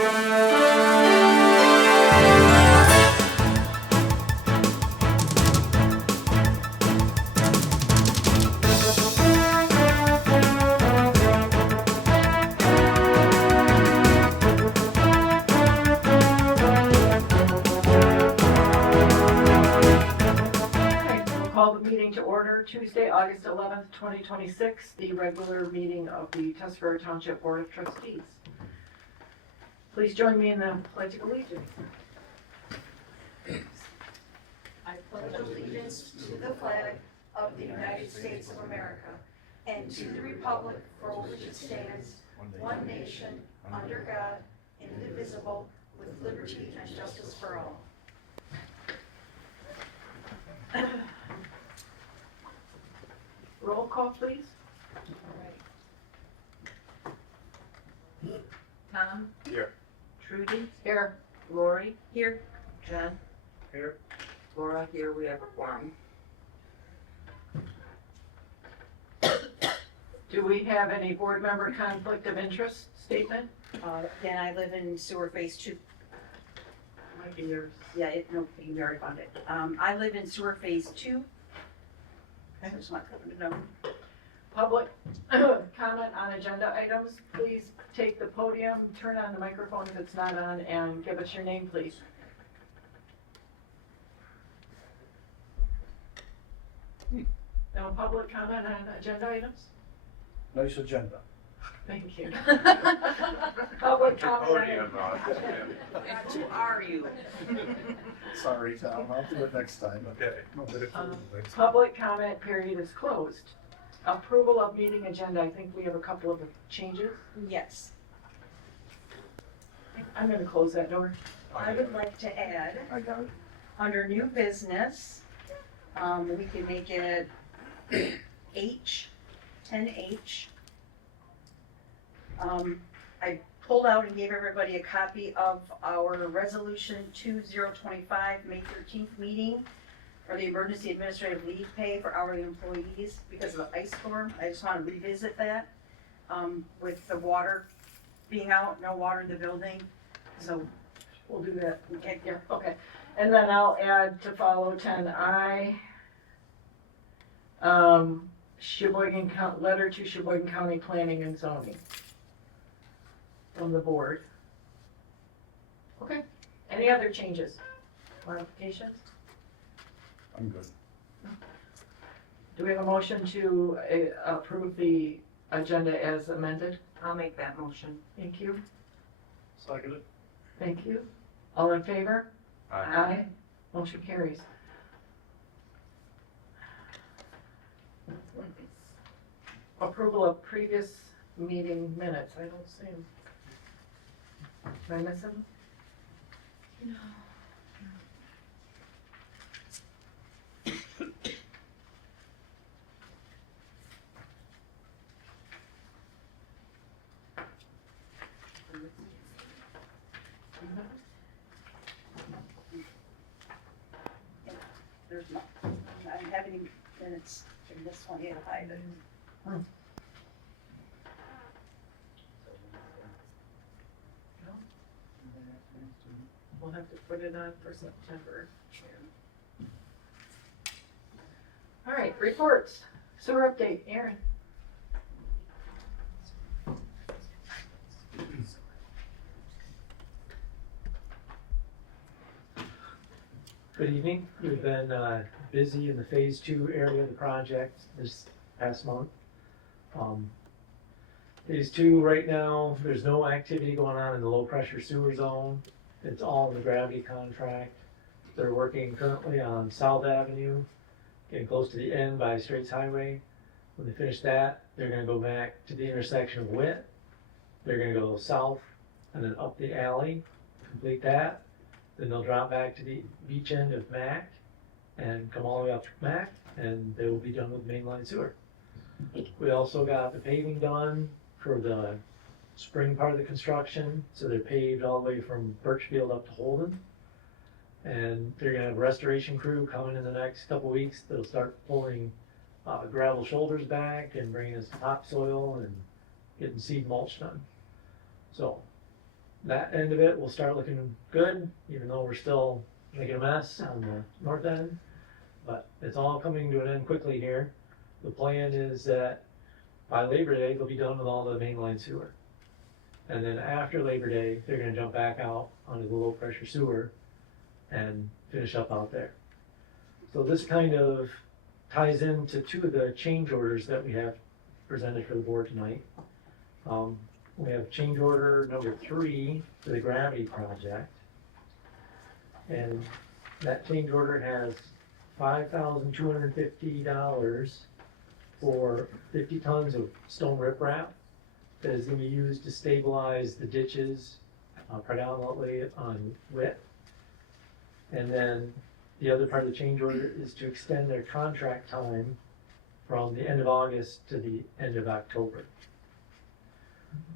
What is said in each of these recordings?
Call the meeting to order Tuesday, August 11th, 2026, the regular meeting of the Tuscarora Township Board of Trustees. Please join me in the Pledge of Allegiance. I pledge allegiance to the flag of the United States of America and to the republic for which it stands, one nation, under God, indivisible, with liberty and justice for all. Roll call, please. Tom? Here. Trudy? Here. Lori? Here. Jen? Here. Laura, here, we have a quorum. Do we have any board member conflict of interest statement? Again, I live in sewer phase 2. Might be yours. Yeah, no, you already found it. I live in sewer phase 2. I just want everyone to know. Public comment on agenda items, please take the podium, turn on the microphone if it's not on, and give us your name, please. No public comment on agenda items? Nice agenda. Thank you. Public comment. Who are you? Sorry, Tom, I'll do it next time. Okay. Public comment period is closed. Approval of meeting agenda, I think we have a couple of changes. Yes. I'm gonna close that door. I would like to add, I got it. under new business, we can make it H, 10H. I pulled out and gave everybody a copy of our resolution 2025, May 13th meeting for the emergency administrative leave pay for hourly employees because of the ice storm. I just want to revisit that, with the water being out, no water in the building. So We'll do that. Okay. Yeah, okay. And then I'll add to follow 10I, Sheboygan County, letter to Sheboygan County Planning and Zoning from the board. Okay. Any other changes? Modifications? I'm good. Do we have a motion to approve the agenda as amended? I'll make that motion. Thank you. Second it. Thank you. All in favor? Aye. Motion carries. Approval of previous meeting minutes. I don't see them. Did I miss them? there's not, I don't have any minutes from this one yet either. We'll have to put it on for September. All right, reports. Sewer update, Aaron. Good evening. We've been busy in the phase 2 area of the project this past month. Phase 2 right now, there's no activity going on in the low pressure sewer zone. It's all in the gravity contract. They're working currently on South Avenue, getting close to the end by Straits Highway. When they finish that, they're gonna go back to the intersection of Witt. They're gonna go south and then up the alley, complete that. Then they'll drop back to the beach end of Mac and come all the way up to Mac, and they will be done with mainline sewer. We also got the paving done for the spring part of the construction, so they're paved all the way from Birchfield up to Holden. And they're gonna have a restoration crew coming in the next couple weeks. They'll start pulling gravel shoulders back and bringing us topsoil and getting seed mulch done. So that end of it will start looking good, even though we're still making a mess on the north end. But it's all coming to an end quickly here. The plan is that by Labor Day, they'll be done with all the mainline sewer. And then after Labor Day, they're gonna jump back out onto the low pressure sewer and finish up out there. So this kind of ties into two of the change orders that we have presented for the board tonight. We have change order number 3 for the gravity project. And that change order has $5,250 for 50 tons of stone riprap that is gonna be used to stabilize the ditches, predominantly on Whit. And then the other part of the change order is to extend their contract time from the end of August to the end of October.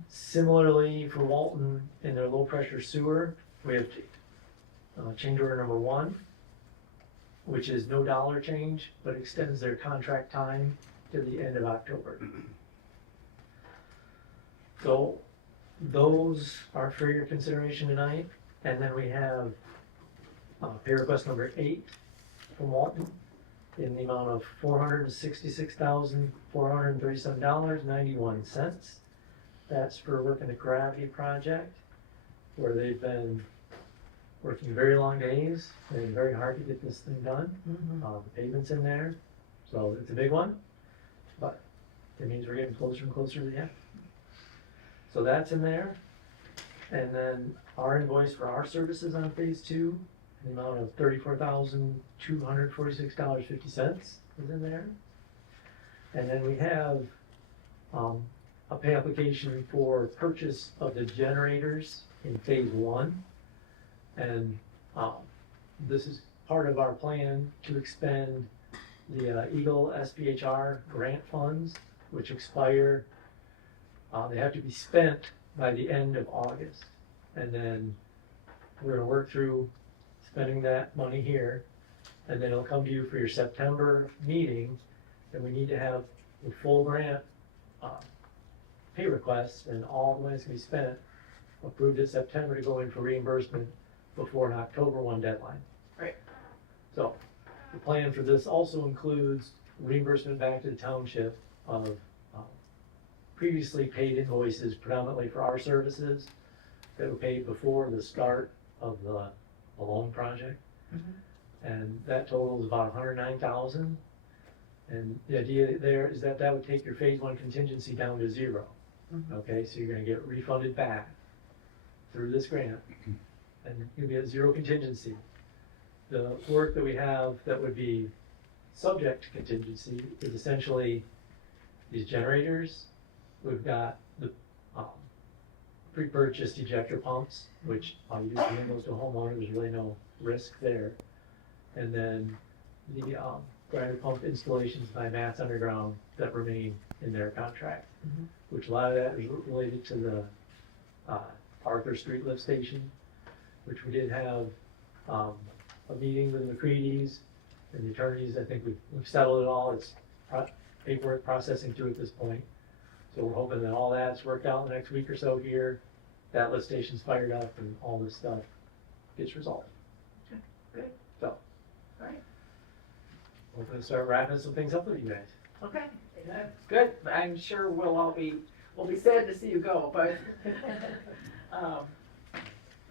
Similarly, for Walton in their low pressure sewer, we have change order number 1, which is no dollar change, but extends their contract time to the end of October. So those are for your consideration tonight. And then we have pay request number 8 from Walton in the amount of $466,437.91. That's for working the gravity project, where they've been working very long days and very hard to get this thing done. The pavement's in there, so it's a big one, but it means we're getting closer and closer to the end. So that's in there. And then our invoice for our services on phase 2, in the amount of $34,246.50 is in there. And then we have a pay application for purchase of the generators in phase 1. And this is part of our plan to expend the Eagle SPHR grant funds, which expire. They have to be spent by the end of August. And then we're gonna work through spending that money here. And then it'll come to you for your September meeting. And we need to have the full grant pay requests and all the money's gonna be spent approved in September to go in for reimbursement before an October 1 deadline. Right. So the plan for this also includes reimbursement back to the township of previously paid invoices predominantly for our services that were paid before the start of the loan project. And that total is about $109,000. And the idea there is that that would take your phase 1 contingency down to 0. Okay, so you're gonna get refunded back through this grant, and you'll be at 0 contingency. The work that we have that would be subject to contingency is essentially these generators. We've got the pre-purchased ejector pumps, which I'll use to hand those to a homeowner, there's really no risk there. And then the grinder pump installations by Matt's Underground that remain in their contract, which a lot of that is related to the Arthur Street lift station, which we did have a meeting with the McCready's and the attorneys. I think we've settled it all. It's paperwork processing through at this point. So we're hoping that all that's worked out in the next week or so here, that lift station's fired up and all this stuff gets resolved. Okay, good. So. All right. We're gonna start wrapping some things up with you guys. Okay, that's good. I'm sure we'll be sad to see you go, but,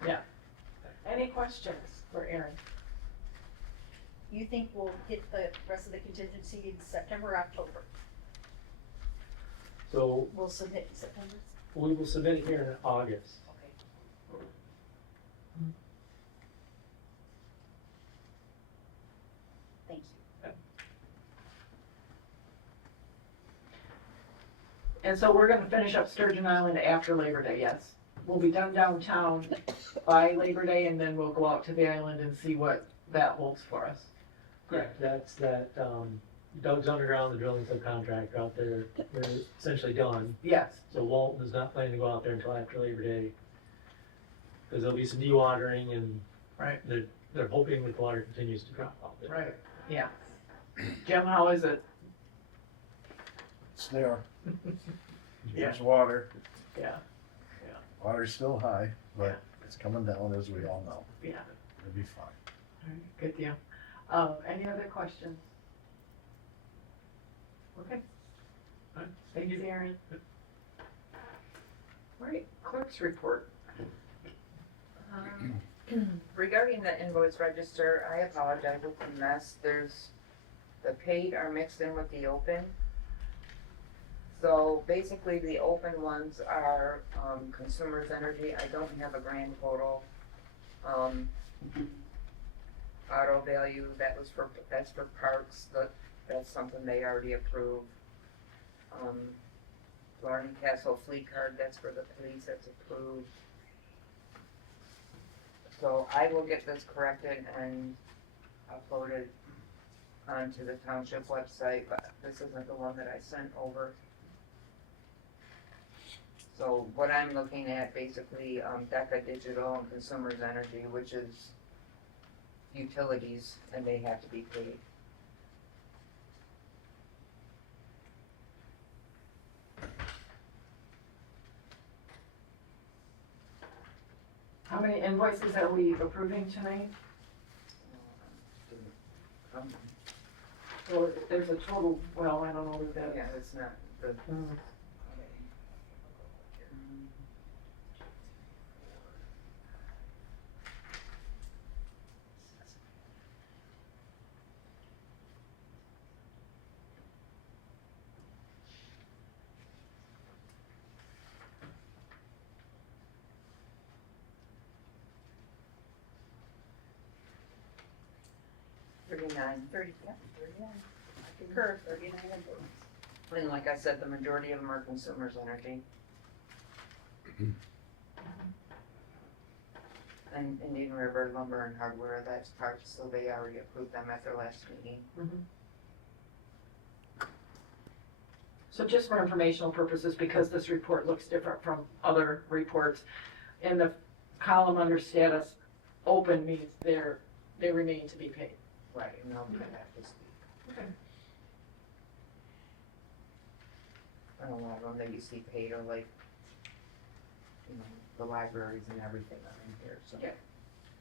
yeah. Any questions for Aaron? You think we'll hit the rest of the contingency in September or October? So We'll submit in September? we will submit it here in August. Okay. Thank you. And so we're gonna finish up Sturgeon Island after Labor Day, yes? We'll be done downtown by Labor Day, and then we'll go out to the island and see what that holds for us. Correct. That's that, Doug's Underground, the drilling subcontractor out there, they're essentially done. Yes, So Walton is not planning to go out there until after Labor Day. Cause there'll be some dewatering and right, they're hoping that the water continues to drop out there. right, yeah. Jim, how is it? It's there. Yeah. There's water. Yeah, I Water's still high, but it's coming down as we all know. Yeah, It'll be fine. all right, good deal. Any other questions? Okay. All right, thank you, Darren. All right, clerk's report. Regarding the invoice register, I apologize with the mess. The paid are mixed in with the open. So basically, the open ones are, consumers energy. I don't have a grand total. Auto value, that's for parks, that's something they already approved. Barney Castle fleet card, that's for the police, that's approved. So I will get this corrected and uploaded onto the township website, but this isn't the one that I sent over. So what I'm looking at, basically, DECA Digital and Consumers Energy, which is utilities, and they have to be paid. How many invoices are we approving tonight? So there's a total, well, I don't know what that. Yeah, it's not the. Mm. $39. 39. I concur, 39 invoices. And like I said, the majority of them are consumers energy. And Indian River Lumber and Hardware, that's parts, so they already approved them at their last meeting. So just for informational purposes, because this report looks different from other reports, in the column under status, open means they remain to be paid. Right, and they'll be back this week. Okay. And a lot of them that you see paid are like, you know, the libraries and everything are in here, so. Yeah.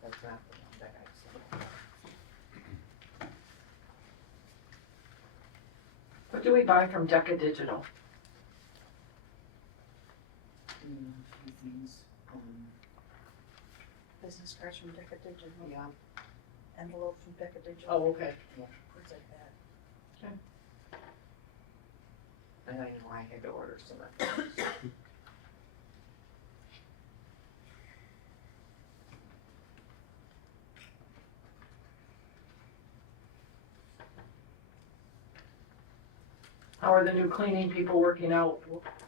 That's not the one that I saw. What do we buy from DECA Digital? These, Business cards from DECA Digital, yeah, envelope from DECA Digital. Oh, okay. Things like that. and I know I had to order some of those. How are the new cleaning people working out?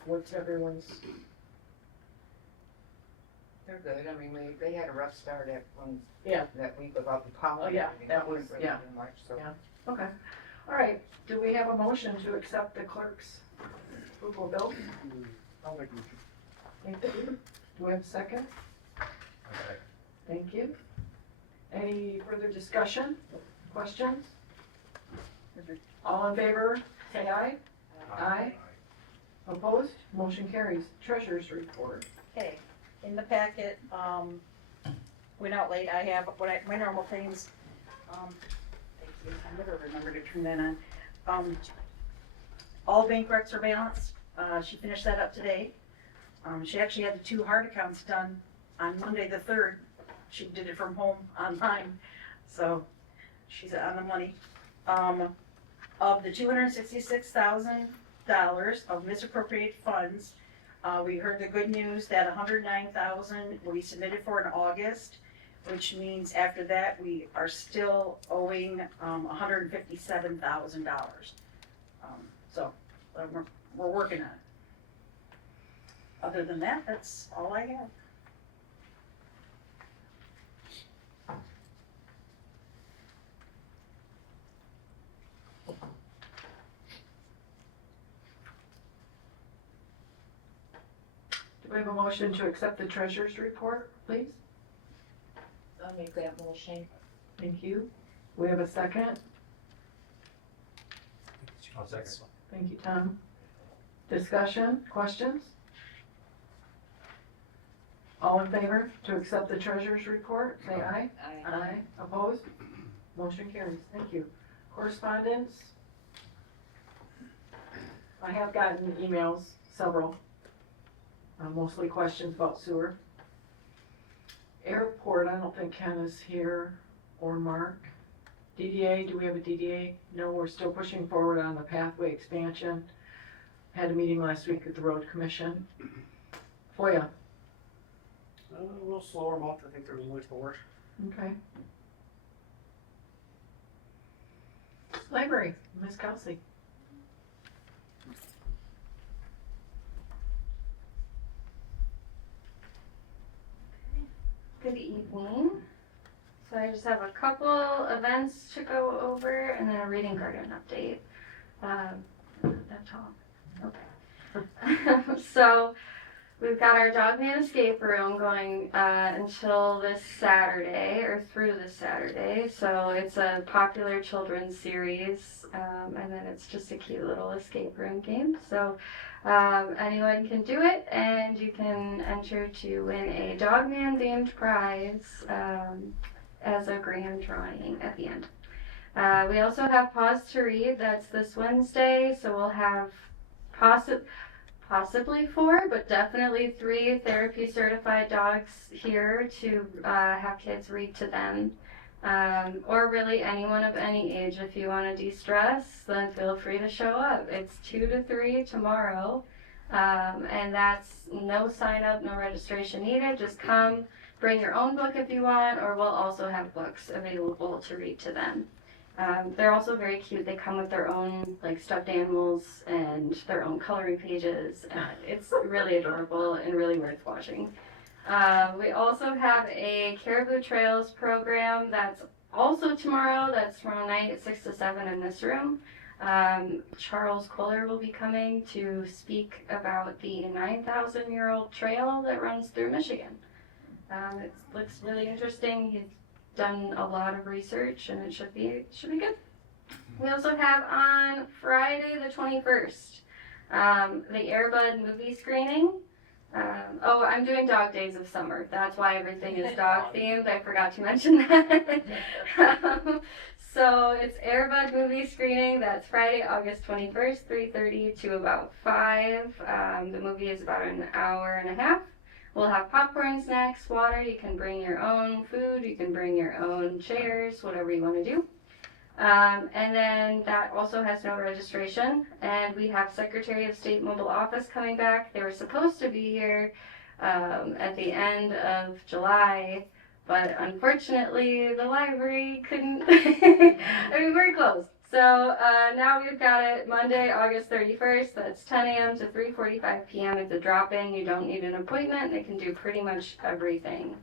What's everyone's? They're good, I mean, they had a rough start at Yeah. that week without the pollen. Oh, yeah, I mean, that they was- didn't really yeah. do much, so. Yeah. Okay. All right. Do we have a motion to accept the clerk's approval bill? I'll make a motion. Thank you. Do we have a second? Okay. Thank you. Any further discussion, questions? All in favor, say aye. Aye. Opposed? Motion carries. Treasurer's report. Okay, in the packet, went out late, I have my normal things. Thank you, I never remember to turn that on. All bank recs are balanced, she finished that up today. She actually had the 2 hard accounts done on Monday the 3rd. She did it from home online, so she's on the money. Of the $266,000 of misappropriated funds, we heard the good news that $109,000 will be submitted for in August, which means after that, we are still owing $157,000. So we're working on it. Other than that, that's all I have. Do we have a motion to accept the treasurer's report, please? I'll make that motion. Thank you. We have a second. I'll second. Thank you, Tom. Discussion, questions? All in favor to accept the treasurer's report, say aye. Aye. Opposed? Motion carries. Thank you. Correspondence? I have gotten emails, several, mostly questions about sewer. Airport, I don't think Ken is here, or Mark. DDA, do we have a DDA? No, we're still pushing forward on the pathway expansion. Had a meeting last week with the road commission. FOIA, A little slower month, I think there was only 4. okay. Library, Ms. Kelsey. Good evening. So I just have a couple events to go over and then a reading garden update. That tall. Okay. So we've got our Dogman escape room going until this Saturday, or through this Saturday. So it's a popular children's series, and then it's just a cute little escape room game. So anyone can do it, and you can enter to win a Dogman themed prize as a grand drawing at the end. We also have Pause to Read. That's this Wednesday, so we'll have possibly 4, but definitely 3 therapy certified dogs here to have kids read to them. Or really anyone of any age. If you want to de-stress, then feel free to show up. It's 2 to 3 tomorrow, and that's no sign up, no registration needed. Just come, bring your own book if you want, or we'll also have books available to read to them. They're also very cute. They come with their own like stuffed animals and their own coloring pages. It's really adorable and really worth watching. We also have a Caribou Trails program that's also tomorrow. That's tomorrow night at 6 to 7 in this room. Charles Kohler will be coming to speak about the 9,000-year-old trail that runs through Michigan. It looks really interesting. He's done a lot of research, and it should be good. We also have on Friday the 21st the Airbud movie screening. I'm doing Dog Days of Summer. That's why everything is dog themed. I forgot to mention that. So it's Airbud movie screening. That's Friday, August 21st, 3:30 to about 5. The movie is about an hour and a half. We'll have popcorn, snacks, water. You can bring your own food. You can bring your own chairs, whatever you want to do. And then that also has no registration. And we have Secretary of State Mobile Office coming back. They were supposed to be here at the end of July, but unfortunately the library couldn't. We're closed. So now we've got it Monday, August 31st. That's 10 a.m. to 3:45 p.m. It's a drop-in. You don't need an appointment. They can do pretty much everything.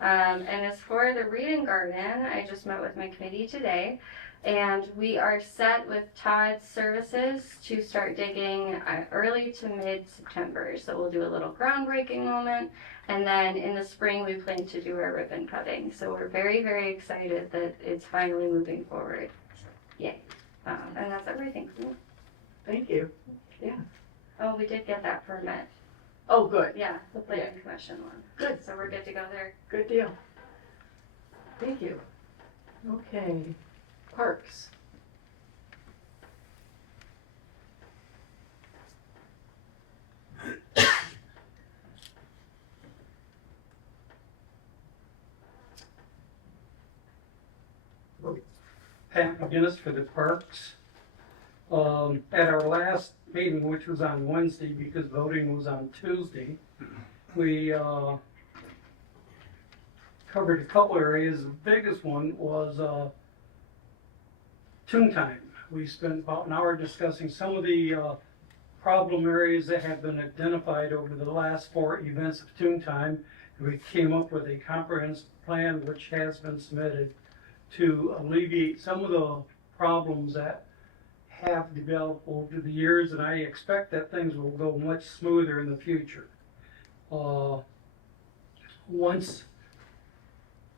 And as for the reading garden, I just met with my committee today, and we are set with Todd's services to start digging early to mid-September. So we'll do a little groundbreaking moment, and then in the spring we plan to do our ribbon cutting. So we're very, very excited that it's finally moving forward. Yay. And that's everything. Thank you. Oh, we did get that permit. Oh, good. Yeah, the planning commission one. Good. So we're good to go there. Good deal. Thank you. Okay, parks. Pat McGinnis for the parks. At our last meeting, which was on Wednesday because voting was on Tuesday, we covered a couple areas. The biggest one was tune time. We spent about an hour discussing some of the problem areas that have been identified over the last 4 events of tune time. We came up with a comprehensive plan which has been submitted to alleviate some of the problems that have developed over the years, and I expect that things will go much smoother in the future. Once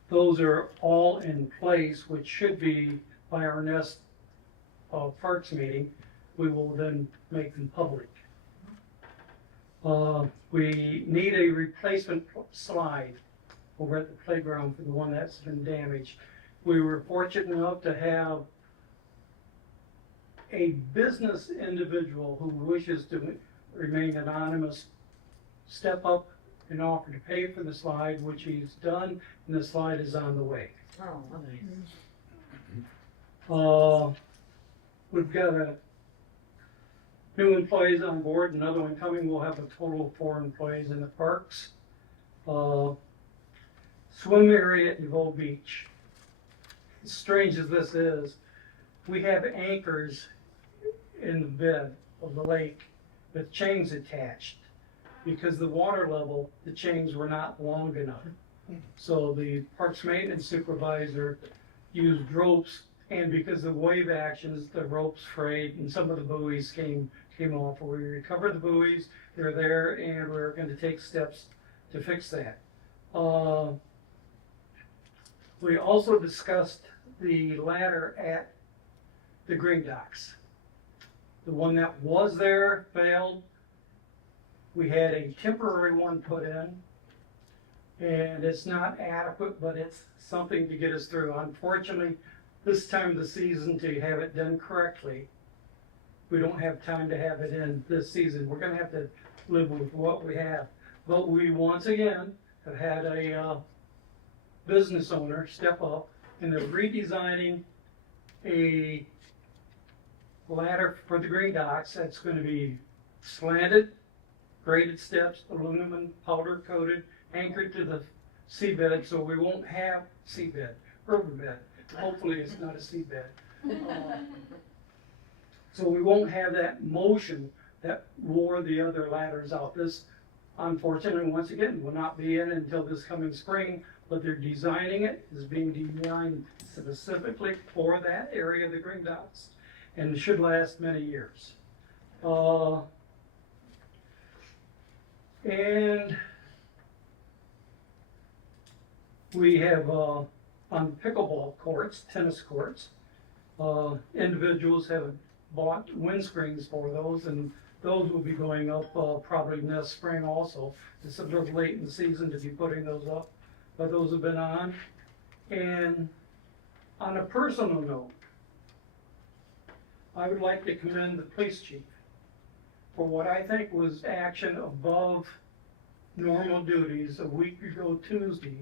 those are all in place, which should be by our next parks meeting, we will then make them public. We need a replacement slide over at the playground for the one that's been damaged. We were fortunate enough to have a business individual who wishes to remain anonymous step up and offer to pay for the slide, which he's done, and the slide is on the way. Oh, We've got new employees on board, another one coming. We'll have a total of 4 employees in the parks. Swim area at Evo Beach. As strange as this is, we have anchors in the bed of the lake with chains attached. Because the water level, the chains were not long enough. So the parks maintenance supervisor used ropes, and because of wave actions, the ropes frayed and some of the buoys came off. We recovered the buoys, they're there, and we're gonna take steps to fix that. We also discussed the ladder at the green docks. The one that was there failed. We had a temporary one put in, and it's not adequate, but it's something to get us through. Unfortunately, this time of the season, to have it done correctly, we don't have time to have it in this season. We're gonna have to live with what we have. But we, once again, have had a business owner step up, and they're redesigning a ladder for the green docks that's gonna be slanted, graded steps, aluminum powder coated, anchored to the seabed, so we won't have seabed, riverbed. Hopefully it's not a seabed. So we won't have that motion that wore the other ladders out. This, unfortunately, once again, will not be in until this coming spring, but they're designing it, it's being designed specifically for that area of the green docks, and it should last many years. And we have, on pickleball courts, tennis courts, individuals have bought windscreens for those, and those will be going up, probably next spring also. It's a little late in the season to be putting those up, but those have been on. And on a personal note, I would like to commend the police chief for what I think was action above normal duties a week ago Tuesday.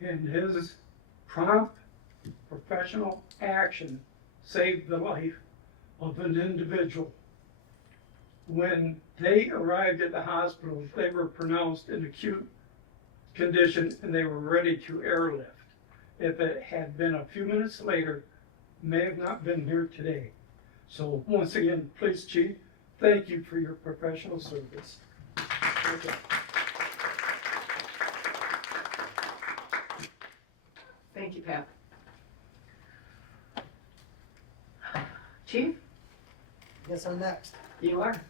And his prompt professional action saved the life of an individual. When they arrived at the hospital, they were pronounced in acute condition and they were ready to airlift. If it had been a few minutes later, may have not been here today. So once again, Police Chief, thank you for your professional service. Okay. Thank you, Pat. Chief, Guess I'm next. you are.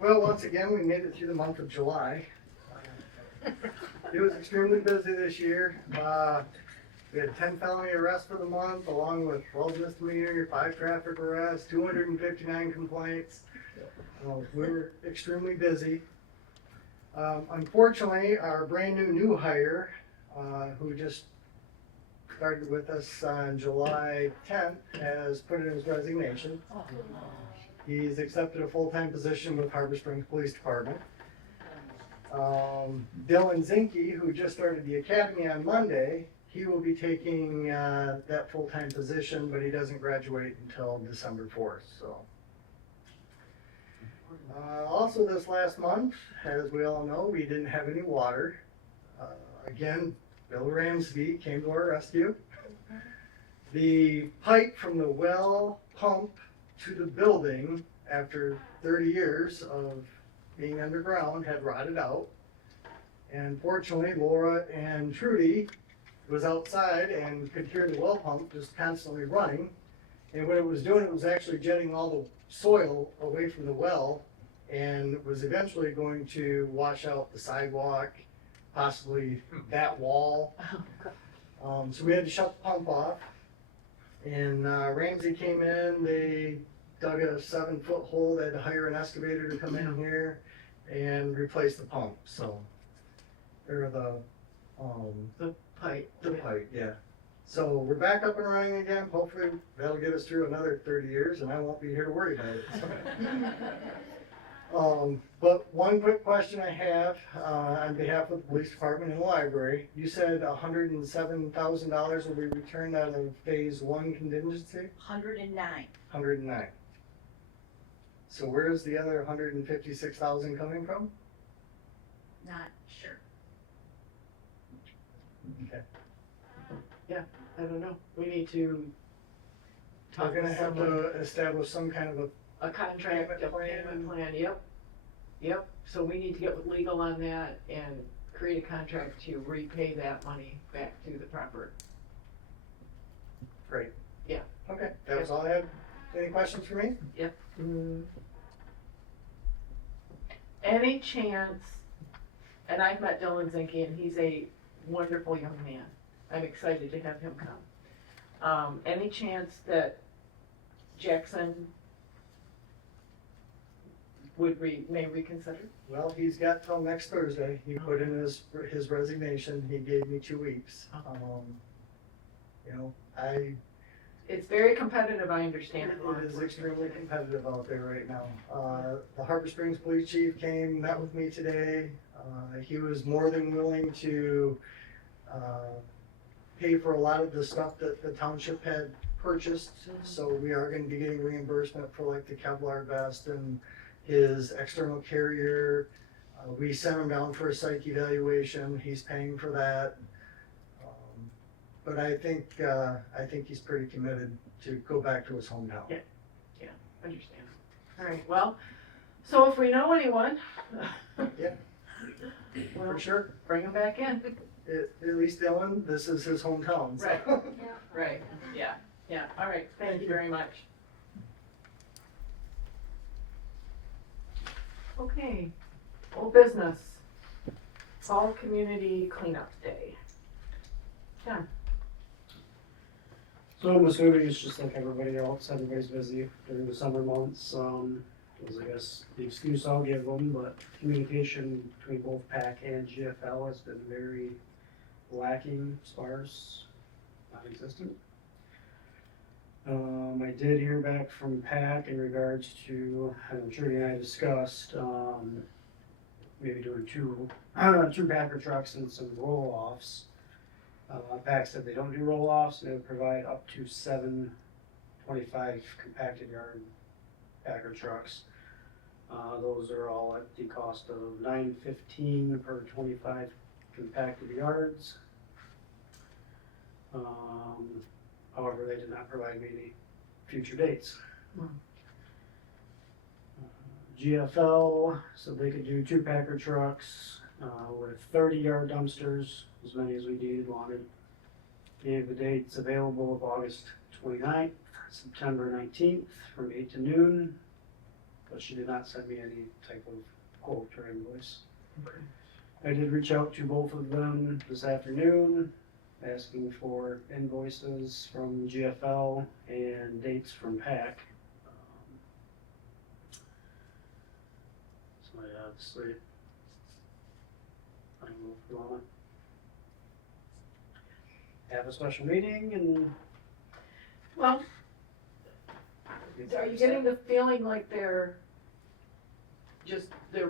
Well, once again, we made it through the month of July. It was extremely busy this year. We had 10 felony arrests for the month, along with 12 misdemeanor, 5 traffic arrests, 259 complaints. We were extremely busy. Unfortunately, our brand new hire, who just started with us on July 10th, has put in his resignation. He's accepted a full-time position with Harbor Springs Police Department. Dylan Zinke, who just started the academy on Monday, he will be taking that full-time position, but he doesn't graduate until December 4th, so. Also this last month, as we all know, we didn't have any water. Again, Bill Ramsby came to our rescue. The pipe from the well pump to the building, after 30 years of being underground, had rotted out. And fortunately, Laura and Trudy was outside and could hear the well pump just constantly running. And what it was doing, it was actually jetting all the soil away from the well, and was eventually going to wash out the sidewalk, possibly that wall. So we had to shut the pump off. And Ramsey came in, they dug a 7-foot hole, they had to hire an excavator to come in here and replace the pump, so. Or The pipe. the pipe, yeah. So we're back up and running again, hopefully that'll get us through another 30 years and I won't be here to worry about it. But one quick question I have, on behalf of the police department and the library, you said $107,000 will be returned out of phase 1 contingency? 109. 109. So where's the other 156,000 coming from? Not sure. Okay. I don't know, we need to We're talk gonna to have someone. to establish some kind of A contract, a payment plan, yep, so we need to get with legal on that and create a contract to repay that money back to the proper. Great. Yeah. Okay, that was all I had. Any questions for me? Any chance, and I've met Dylan Zinke and he's a wonderful young man, I'm excited to have him come. Any chance that Jackson may reconsider? Well, he's got till next Thursday. He put in his resignation. He gave me 2 weeks. You know, It's very competitive, I understand. it is extremely competitive out there right now. The Harbor Springs Police Chief came, met with me today. He was more than willing to, pay for a lot of the stuff that the township had purchased. So we are gonna be getting reimbursement for like the Kevlar vest and his external carrier. We sent him down for a psych evaluation. He's paying for that. But I think he's pretty committed to go back to his hometown. Yeah. Understand. All right, well, so if we know anyone, Yeah. well, For sure. bring them back in. At least Dylan, this is his hometown. So. Right. Right, yeah, all right, thank you very much. Okay, old business, Fall Community Cleanup Day. John? So I'm assuming it's just like everybody else, everybody's busy during the summer months, was I guess the excuse I'll give them, but communication between both PAC and GFL has been very lacking, sparse, non-existent. I did hear back from PAC in regards to, I'm sure you and I discussed, maybe doing two Packer trucks and some roll-offs. PAC said they don't do roll-offs, and they would provide up to 7 25 compacted yard Packer trucks. Those are all at the cost of $9.15 per 25 compacted yards. However, they did not provide me any future dates. GFL said they could do 2 Packer trucks with 30-yard dumpsters, as many as we wanted. Gave the dates available of August 29th, September 19th from 8 to noon, but she did not send me any type of quote or invoice. Okay. I did reach out to both of them this afternoon, asking for invoices from GFL and dates from PAC. So yeah, obviously, I don't know if you wanna have a special meeting and. Well, are you getting the feeling like they're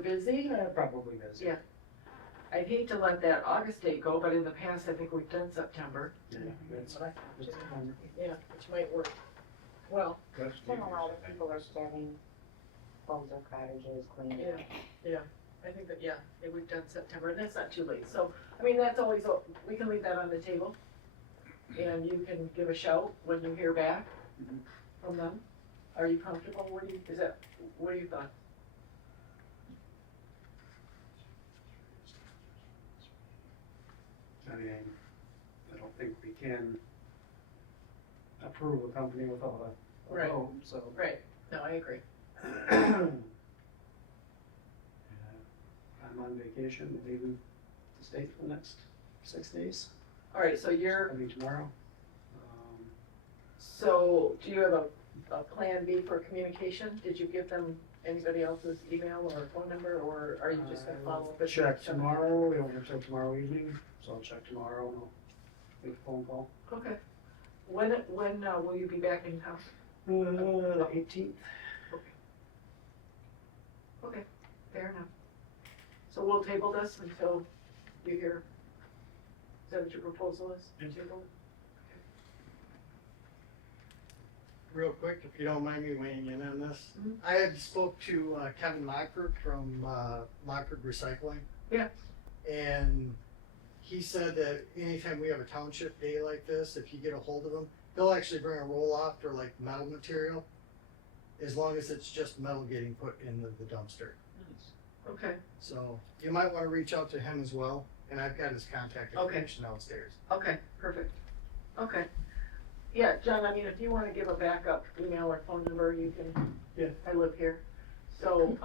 busy? Probably busy. Yeah. I'd hate to let that August date go, but in the past, I think we've done September. Yeah, it's, Yeah, which might work well. And a lot of people are starting homes or cottages cleaning. Yeah, I think that, we've done September, and that's not too late, so, I mean, that's always, we can leave that on the table. And you can give a shout when you hear back from them. Are you comfortable? What do you thought? I mean, I don't think we can approve a company without a Right. vote, so. Right, no, I agree. I'm on vacation, leaving the state for the next 6 days, All right, so you're, coming tomorrow. So, do you have a plan B for communication? Did you give them anybody else's email or phone number, or are you just gonna follow up? with Check them? tomorrow, we don't until tomorrow evening, so I'll check tomorrow and I'll make a phone call. Okay. When will you be back in town? The 18th. Okay, fair enough. So we'll table this until you hear, is that what your proposal is? Table it? Real quick, if you don't mind me weighing in on this. Mhm. I had spoke to Kevin Mockford from Mockford Recycling. Yeah. And he said that anytime we have a township day like this, if you get a hold of him, they'll actually bring a roll-off for like metal material, as long as it's just metal getting put in the dumpster. Okay, So you might want to reach out to him as well, and I've got his contact Okay. information downstairs. okay, perfect. Okay. Yeah, John, I mean, if you wanna give a backup email or phone number, you can. Yeah. I live here. So,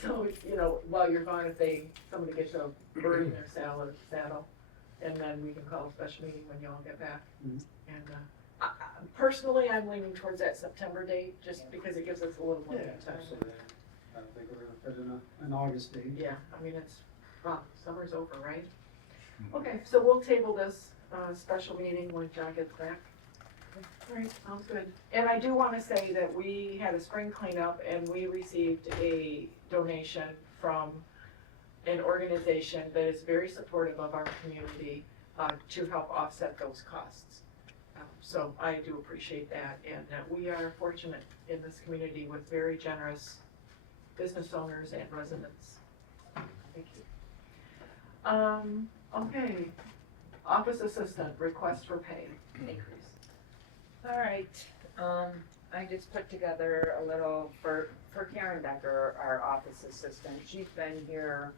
so, you know, while you're gone, if somebody gets a bird in their saddle, and then we can call a special meeting when you all get back. Mhm. And, personally, I'm leaning towards that September date, just because it gives us a little more Yeah, time. absolutely. I don't think we're gonna fit in an August date. Yeah, I mean, summer's over, right? Okay, so we'll table this, special meeting when John gets back. All right, sounds good. And I do wanna say that we had a spring cleanup and we received a donation from an organization that is very supportive of our community, to help offset those costs. So I do appreciate that, and we are fortunate in this community with very generous business owners and residents. Thank you. Okay, office assistant, request for pay increase. All right, I just put together a little for Karen Becker, our office assistant. She's been here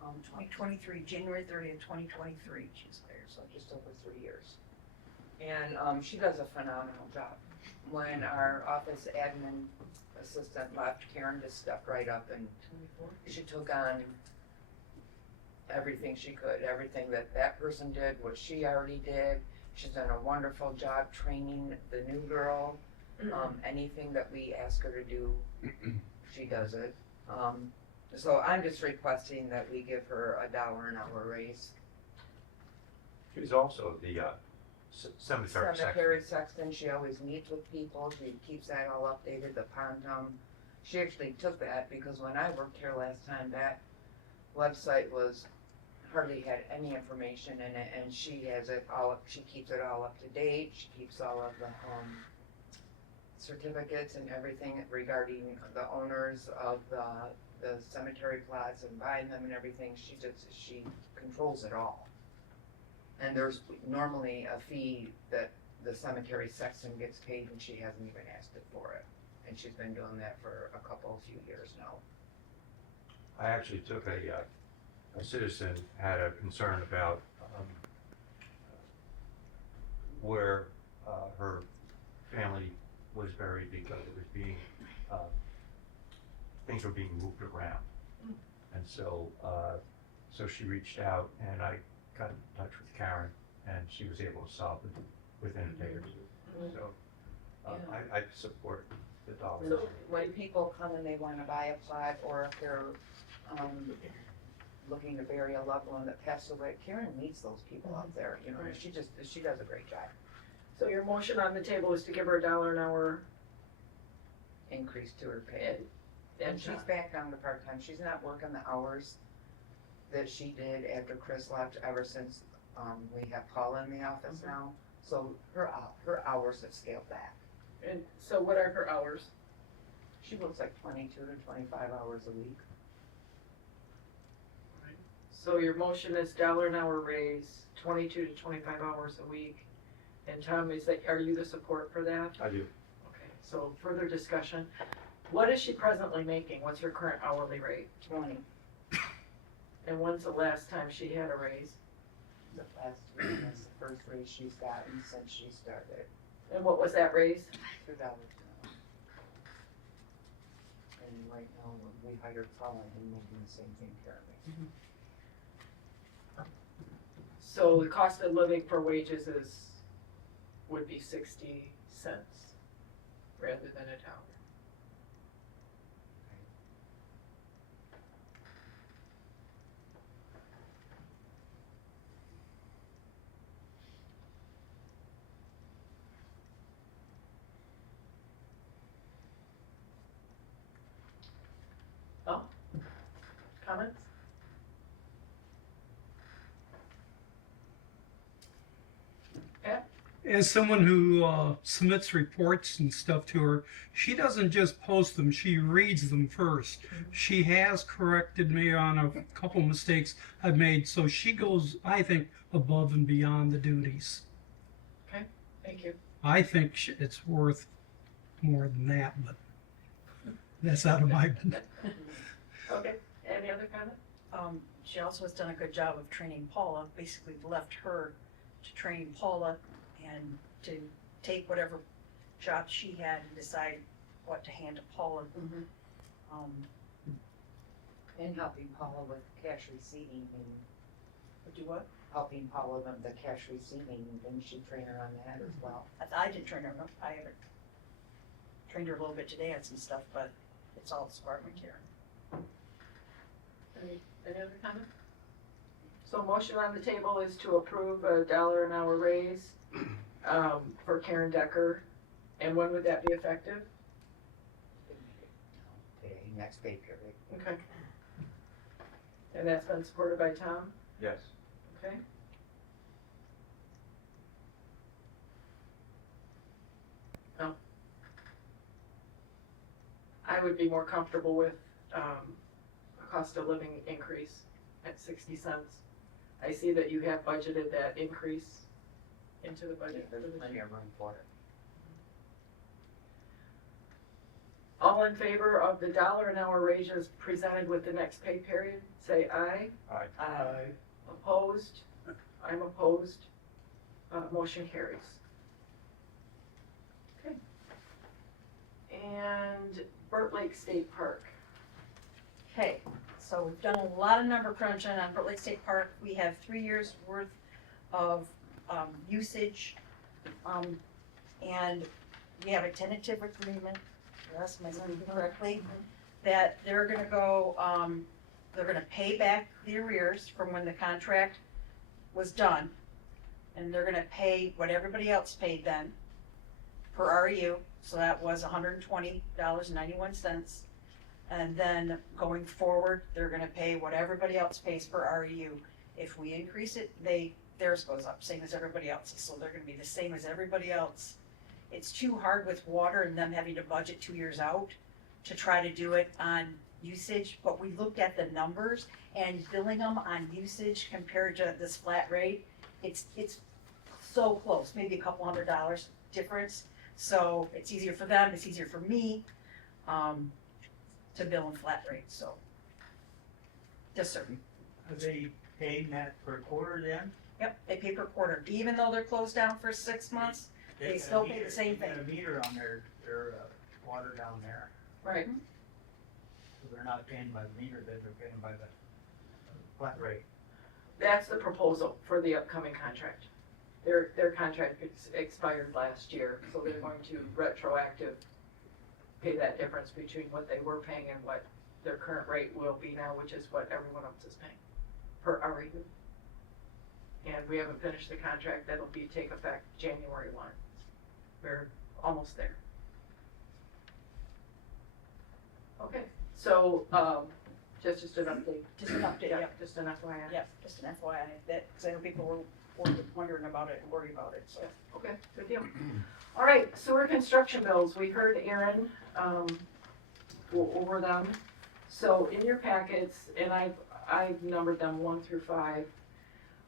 2023, January 30th, 2023, she's there. so just over 3 years. And she does a phenomenal job. When our office admin assistant left, Karen just stepped right up and she took on everything she could, everything that person did, what she already did. She's done a wonderful job training the new girl. Anything that we ask her to do, she does it. So I'm just requesting that we give her $1 an hour raise. She's also the cemetery Cemetery sexton, she always meets with people, she keeps that all updated, the pondum. She actually took that because when I worked here last time, that website hardly had any information in it, and she has it all up, she keeps it all up to date, she keeps all of the, certificates and everything regarding the owners of the cemetery plots and buying them and everything, she controls it all. And there's normally a fee that the cemetery sexton gets paid, and she hasn't even asked it for it. And she's been doing that for a few years now. I actually took a citizen had a concern about where her family was buried because it was being, things were being moved around. And so she reached out and I got in touch with Karen and she was able to solve it within a day or two. So I support the $1. So when people come and they wanna buy a plot, or if they're, looking to bury a loved one that passed away, Karen meets those people out there, you know, Right. she does a great job. So your motion on the table is to give her $1 an hour, Increase to her pay. and And she's back down to part-time, she's not working the hours that she did after Chris left, ever since, we have Paula in the office now. So her hours have scaled back. and so what are her hours? She works like 22 to 25 hours a week. So your motion is $1 an hour raise, 22 to 25 hours a week. And Tom, are you the support for that? I do. Okay, so further discussion. What is she presently making? What's her current hourly rate? 20, And when's the last time she had a raise? the last week, that's the first raise she's gotten since she started. And what was that raise? $2 an hour. And right now, we hired Paula and making the same thing currently. So the cost of living for wages is would be 60 cents rather than $1. Oh, comments? As someone who submits reports and stuff to her, she doesn't just post them, she reads them first. She has corrected me on a couple mistakes I've made, so she goes, I think, above and beyond the duties. Thank you. I think it's worth more than that, but that's out of my. Okay, any other comment? She also has done a good job of training Paula, basically left her to train Paula and to take whatever job she had and decide what to hand to Paula. And helping Paula with cash receiving and Do what? helping Paula with the cash receiving, didn't she train her on that as well? I didn't train her, I haven't trained her a little bit today on some stuff, but it's all department care. Any other comment? So motion on the table is to approve $1 an hour raise for Karen Decker. And when would that be effective? Today, next pay period. Okay. And that's been supported by Tom? Yes. Okay. Oh. I would be more comfortable with a cost of living increase at 60 cents. I see that you have budgeted that increase into the budget for There's the plenty of room for it. All in favor of the $1 an hour raise as presented with the next pay period, say aye. Aye. Aye. Opposed? I'm opposed. Motion carries. Okay. And Burt Lake State Park. Okay, so we've done a lot of number crunching on Burt Lake State Park. We have 3 years worth of usage. And we have a tentative agreement, yes, am I saying it correctly? That they're gonna go, they're gonna pay back the arrears from when the contract was done. And they're gonna pay what everybody else paid then per REU, so that was $120.91. And then going forward, they're gonna pay what everybody else pays per REU. If we increase it, theirs goes up, same as everybody else's, so they're gonna be the same as everybody else. It's too hard with water and them having to budget 2 years out to try to do it on usage, but we looked at the numbers and billing them on usage compared to this flat rate, it's so close, maybe a couple $100 difference. So it's easier for them, it's easier for me, to bill in flat rates, so. Just certain. Are they paying that per quarter then? Yep, they pay per quarter, even though they're closed down for 6 months, They still pay the same They got thing. a meter on their water down there, Right. so they're not paying by the meter, they're paying by the flat rate. That's the proposal for the upcoming contract. Their contract expired last year, so they're going to retroactive pay that difference between what they were paying and what their current rate will be now, which is what everyone else is paying per REU. And we haven't finished the contract, that'll take effect January 1. We're almost there. Okay, so, just an update. Just an update, yeah. Just an FYI. Yeah, just an FYI, that, because I know people were wondering about it and worried about it, so. Okay, good deal. All right, sewer construction bills, we heard Aaron, go over them. So in your packets, and I've numbered them 1 through 5.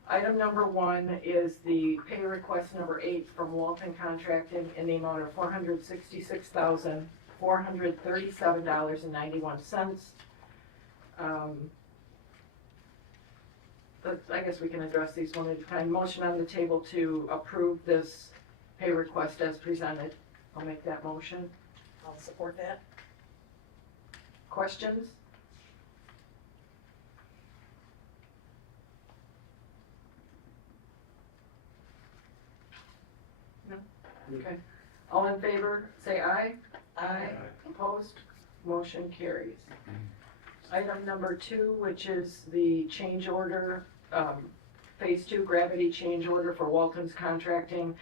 Item number 1 is the pay request number 8 from Walton Contracting in the amount of $466,437.91. I guess we can address these one at a time. Motion on the table to approve this pay request as presented. I'll make that motion. I'll support that. Questions? No? Okay. All in favor, say aye. Aye. Opposed? Motion carries. Item number 2, which is the change order, Phase 2 gravity change order for Walton's Contracting,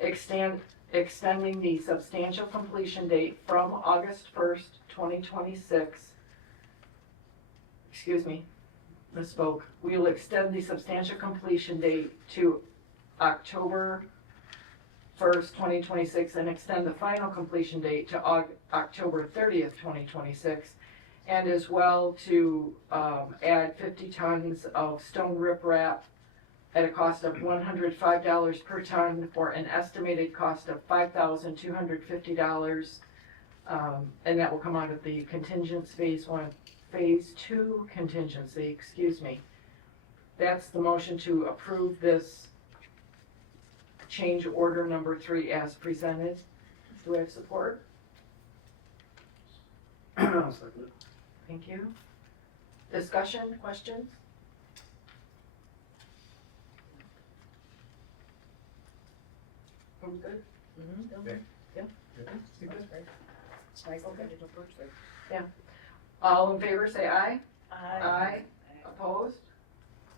extending the substantial completion date from August 1st, 2026. Excuse me, misspoke. We will extend the substantial completion date to October 1st, 2026, and extend the final completion date to October 30th, 2026, and as well to add 50 tons of stone riprap at a cost of $105 per ton for an estimated cost of $5,250, and that will come out of the contingency Phase 2 contingency, excuse me. That's the motion to approve this change order number 3 as presented. Do I have support? I'll second it. Thank you. Discussion, questions? Are we good? Okay. Yeah. It's nice that they did approach there. All in favor, say aye. Aye. Opposed?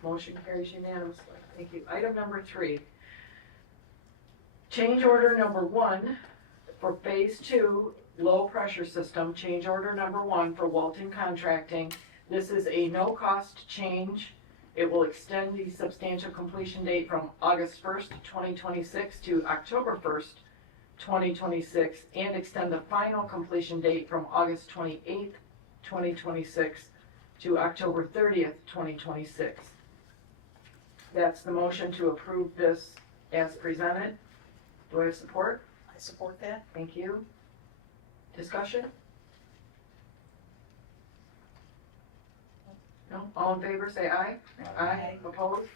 Motion carries unanimously. Thank you. Item number 3. Change order number 1 for Phase 2 low pressure system, change order number 1 for Walton Contracting. This is a no-cost change. It will extend the substantial completion date from August 1st, 2026 to October 1st, 2026, and extend the final completion date from August 28th, 2026 to October 30th, 2026. That's the motion to approve this as presented. Do I have support? I support that. Thank you. Discussion? No? All in favor, say aye. Aye. Opposed?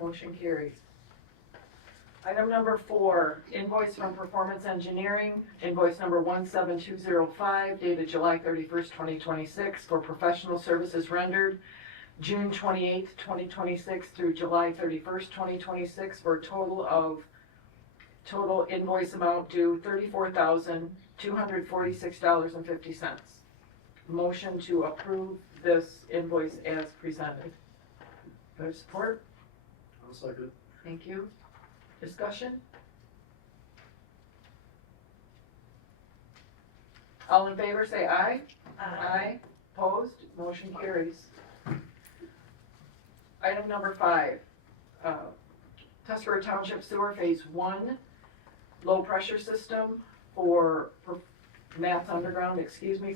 Motion carries. Item number 4, invoice from Performance Engineering, invoice number 17205, dated July 31st, 2026, for professional services rendered June 28th, 2026 through July 31st, 2026, for a total invoice amount due $34,246.50. Motion to approve this invoice as presented. Do I have support? I'll second it. Thank you. Discussion? All in favor, say aye. Aye. Opposed? Motion carries. Item number 5, Tuscarora Township Sewer Phase 1, low pressure system for Matt's Underground,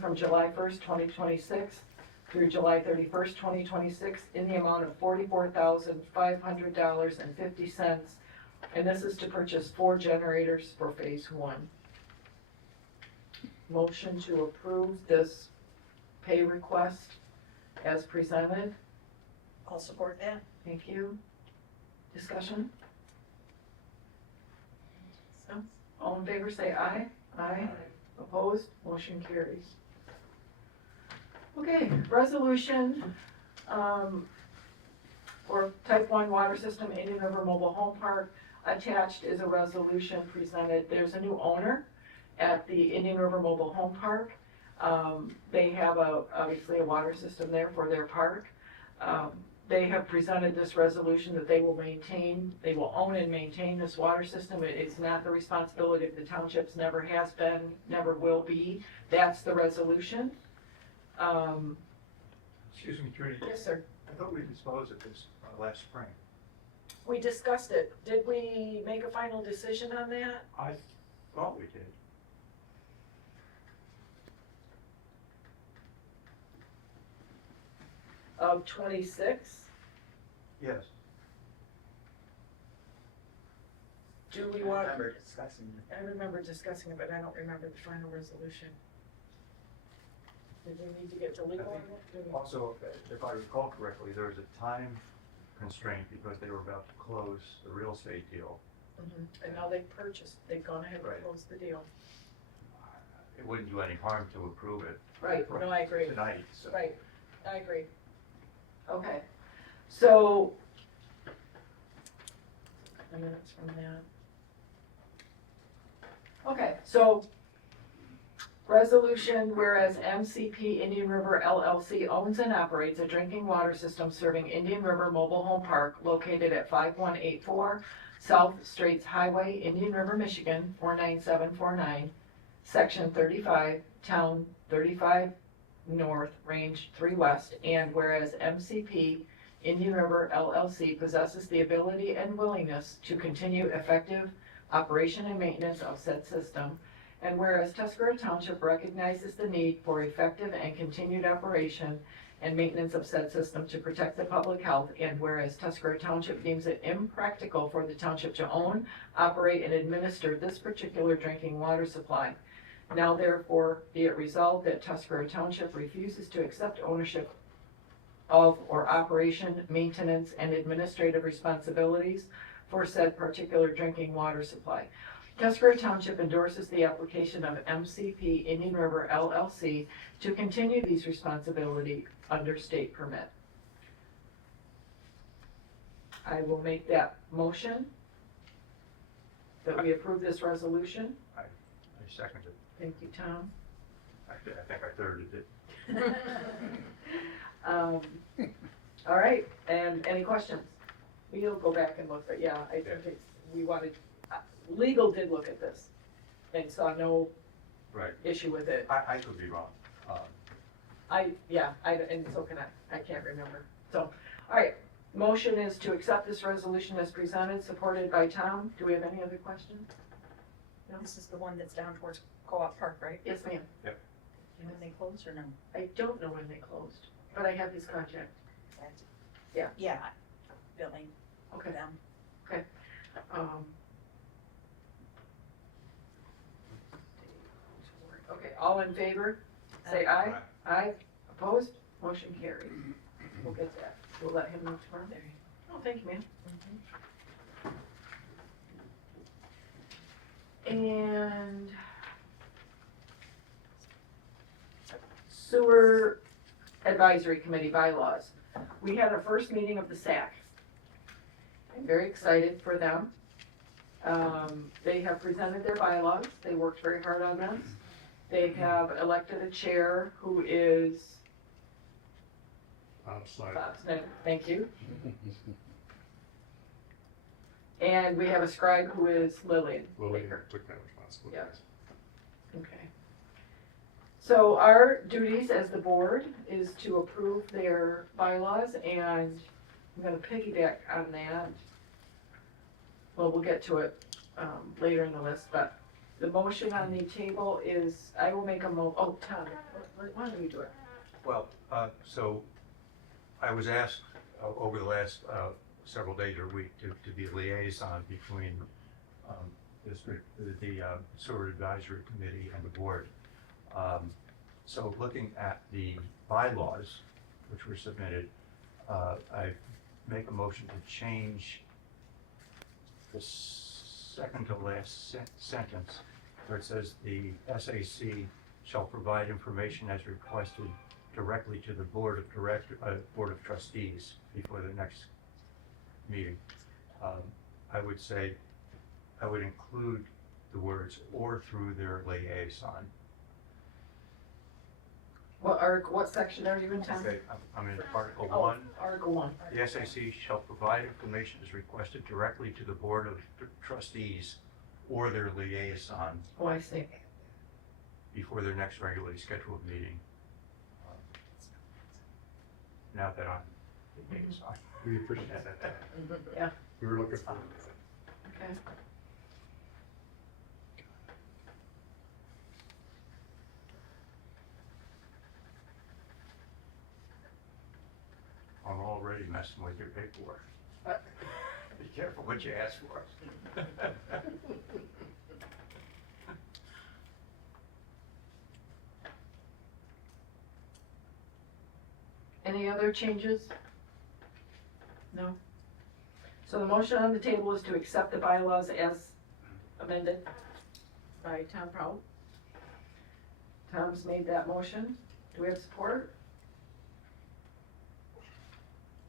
from July 1st, 2026 through July 31st, 2026, in the amount of $44,500.50. And this is to purchase 4 generators for Phase 1. Motion to approve this pay request as presented. I'll support that. Thank you. Discussion? No? All in favor, say aye. Aye. Opposed? Motion carries. Okay, resolution for Type 1 water system, Indian River Mobile Home Park. Attached is a resolution presented. There's a new owner at the Indian River Mobile Home Park. They have obviously a water system there for their park. They have presented this resolution that they will own and maintain this water system. It's not the responsibility of the townships, never has been, never will be. That's the resolution. Excuse me, Trudy. Yes, sir. I thought we disposed of this last spring. We discussed it. Did we make a final decision on that? I thought we did. Of 26? Yes. Do we I want? remember discussing it. I remember discussing it, but I don't remember the final resolution. Did we need to get to legal on it? Also, if I recall correctly, there was a time constraint because they were about to close the real estate deal. And now they've gone ahead and Right. closed the deal. It wouldn't do any harm to approve it Right, no, I agree. tonight, so. Right, I agree. Okay, so, a minutes from that. Okay, so resolution, whereas MCP Indian River LLC owns and operates a drinking water system serving Indian River Mobile Home Park located at 5184 South Straits Highway, Indian River, Michigan, 49749, Section 35, Town 35 North, Range 3 West, and whereas MCP Indian River LLC possesses the ability and willingness to continue effective operation and maintenance of said system, and whereas Tuscarora Township recognizes the need for effective and continued operation and maintenance of said system to protect the public health, and whereas Tuscarora Township deems it impractical for the township to own, operate, and administer this particular drinking water supply. Now therefore be it resolved that Tuscarora Township refuses to accept ownership of or operation, maintenance, and administrative responsibilities for said particular drinking water supply. Tuscarora Township endorses the application of MCP Indian River LLC to continue these responsibilities under state permit. I will make that motion that we approve this resolution. I second it. Thank you, Tom. I think I thirded it. All right, and any questions? We'll go back and look, but yeah, I think it's, we wanted, legal did look at this and saw no Right. issue with it. I could be wrong. And so can I can't remember. So, all right, motion is to accept this resolution as presented, supported by Tom. Do we have any other questions? This is the one that's down towards Co-op Park, right? Yes, ma'am. When they close or no? I don't know when they closed, but I have his contact. Yeah. Yeah, billing Okay. them. Okay, all in favor, say aye. Aye. Opposed? Motion carried. We'll get that. We'll let him know tomorrow. Oh, thank you, ma'am. And Sewer Advisory Committee bylaws. We had our first meeting of the SAC. I'm very excited for them. They have presented their bylaws. They worked very hard on them. They have elected a chair who is Bob Snyder. Thank you. And we have a scribe who is Lillian Baker. took that responsibility. Yeah. Okay. So our duties as the board is to approve their bylaws, and I'm gonna piggyback on that. Well, we'll get to it later in the list, but the motion on the table is, I will make a oh, Tom, why don't you do it? Well, so I was asked over the last several days or week to be a liaison between the Sewer Advisory Committee and the board. So looking at the bylaws, which were submitted, I make a motion to change the second to last sentence, where it says the SAC shall provide information as requested directly to the Board of Trustees before the next meeting. I would say, I would include the words "or through their liaison." What section are you in, Tom? Okay, I'm in Article Oh, 1. Article 1. The SAC shall provide information as requested directly to the Board of Trustees or their liaison Oh, I see. before their next regularly scheduled meeting. Now that I'm the liaison. We appreciate that. Yeah. We were looking for Okay. I'm already messing with your paperwork. Be careful what you ask for. Any other changes? No? So the motion on the table is to accept the bylaws as amended by Tom Prout. Tom's made that motion. Do we have support?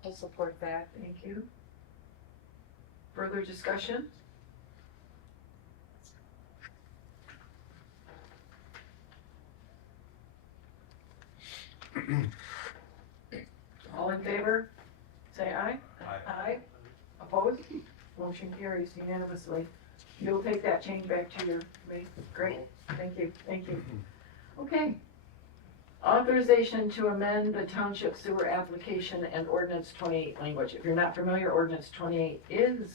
I'll support that. Thank you. Further discussion? All in favor, say aye. Aye. Aye. Opposed? Motion carries unanimously. You'll take that change back to your committee? Great, thank you, thank you. Okay. Authorization to amend the township sewer application and ordinance 28 language. If you're not familiar, ordinance 28 is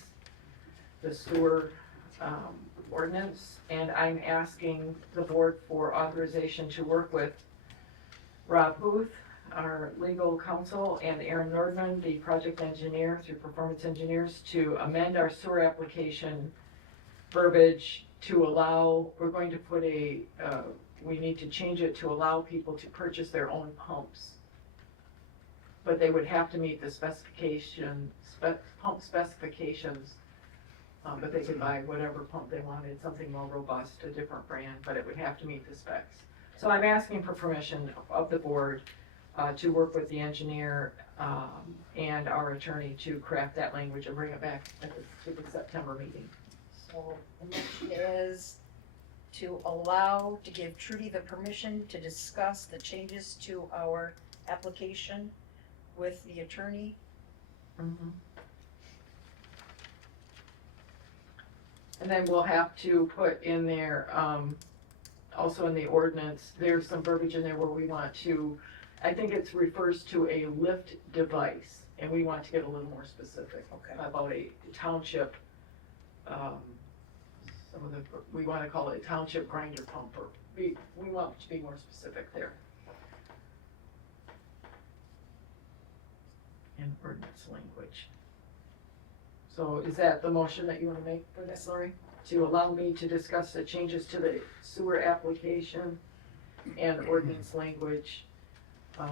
the sewer ordinance, and I'm asking the board for authorization to work with Rob Booth, our legal counsel, and Aaron Nordman, the project engineer through Performance Engineers, to amend our sewer application verbiage to allow, we're going to put we need to change it to allow people to purchase their own pumps. But they would have to meet the pump specifications, but they could buy whatever pump they wanted, something more robust, a different brand, but it would have to meet the specs. So I'm asking for permission of the board to work with the engineer and our attorney to craft that language and bring it back to the September meeting. So the motion is to allow, to give Trudy the permission to discuss the changes to our application with the attorney. Mhm. And then we'll have to put in there, also in the ordinance, there's some verbiage in there where we want to, I think it refers to a lift device, and we want to get a little more specific about a township, we want to call it a township grinder pump, or we want to be more specific there. In ordinance language. So is that the motion that you want to make for that, Lori? To allow me to discuss the changes to the sewer application and ordinance language. Do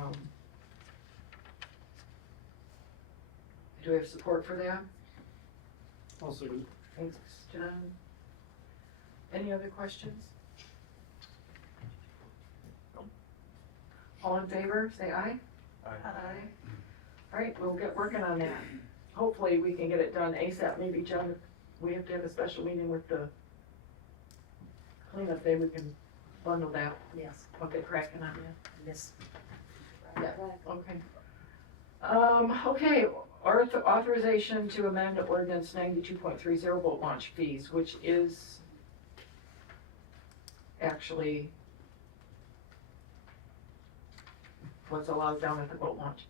we have support for that? Also, Thanks, John. Any other questions? All in favor, say aye. Aye. All right, we'll get working on that. Hopefully, we can get it done ASAP. Maybe, John, if we have to have a special meeting with the cleanup day, we can bundle that. Yes. I'll get cracking on that. Yes. Yeah, okay. Okay, authorization to amend ordinance 92.30 boat launch fees, which is actually what's allowed down at the boat launch.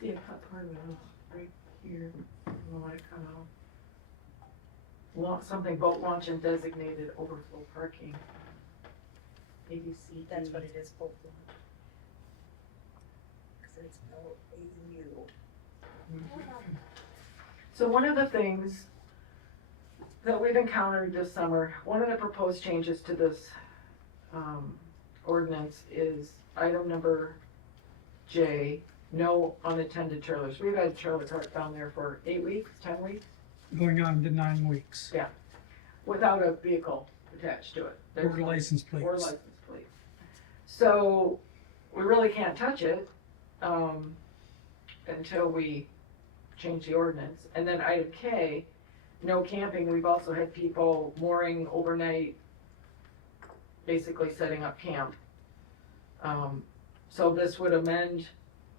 See, I cut part of it off right here. I don't know what I cut off. Something boat launch and designated overflow parking. ABC. That's what it is, both of them. 'Cause it's LAU. So one of the things that we've encountered this summer, one of the proposed changes to this ordinance is item number J, no unattended trailers. We've had a trailer park down there for 8 weeks, 10 weeks, Going on to 9 weeks. without a vehicle attached to it. Or There's no- license Or plates. license plate. So we really can't touch it until we change the ordinance. And then item K, no camping. We've also had people mooring overnight, basically setting up camp. So this would amend,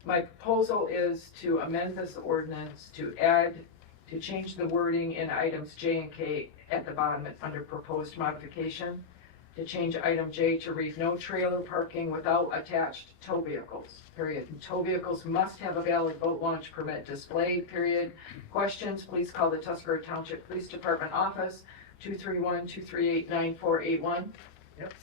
my proposal is to amend this ordinance to change the wording in items J and K at the bottom under proposed modification. To change item J to read no trailer parking without attached tow vehicles, period. And tow vehicles must have a valid boat launch permit displayed, period. Questions, please call the Tuscarora Township Police Department office, 231-238-9481. Yep.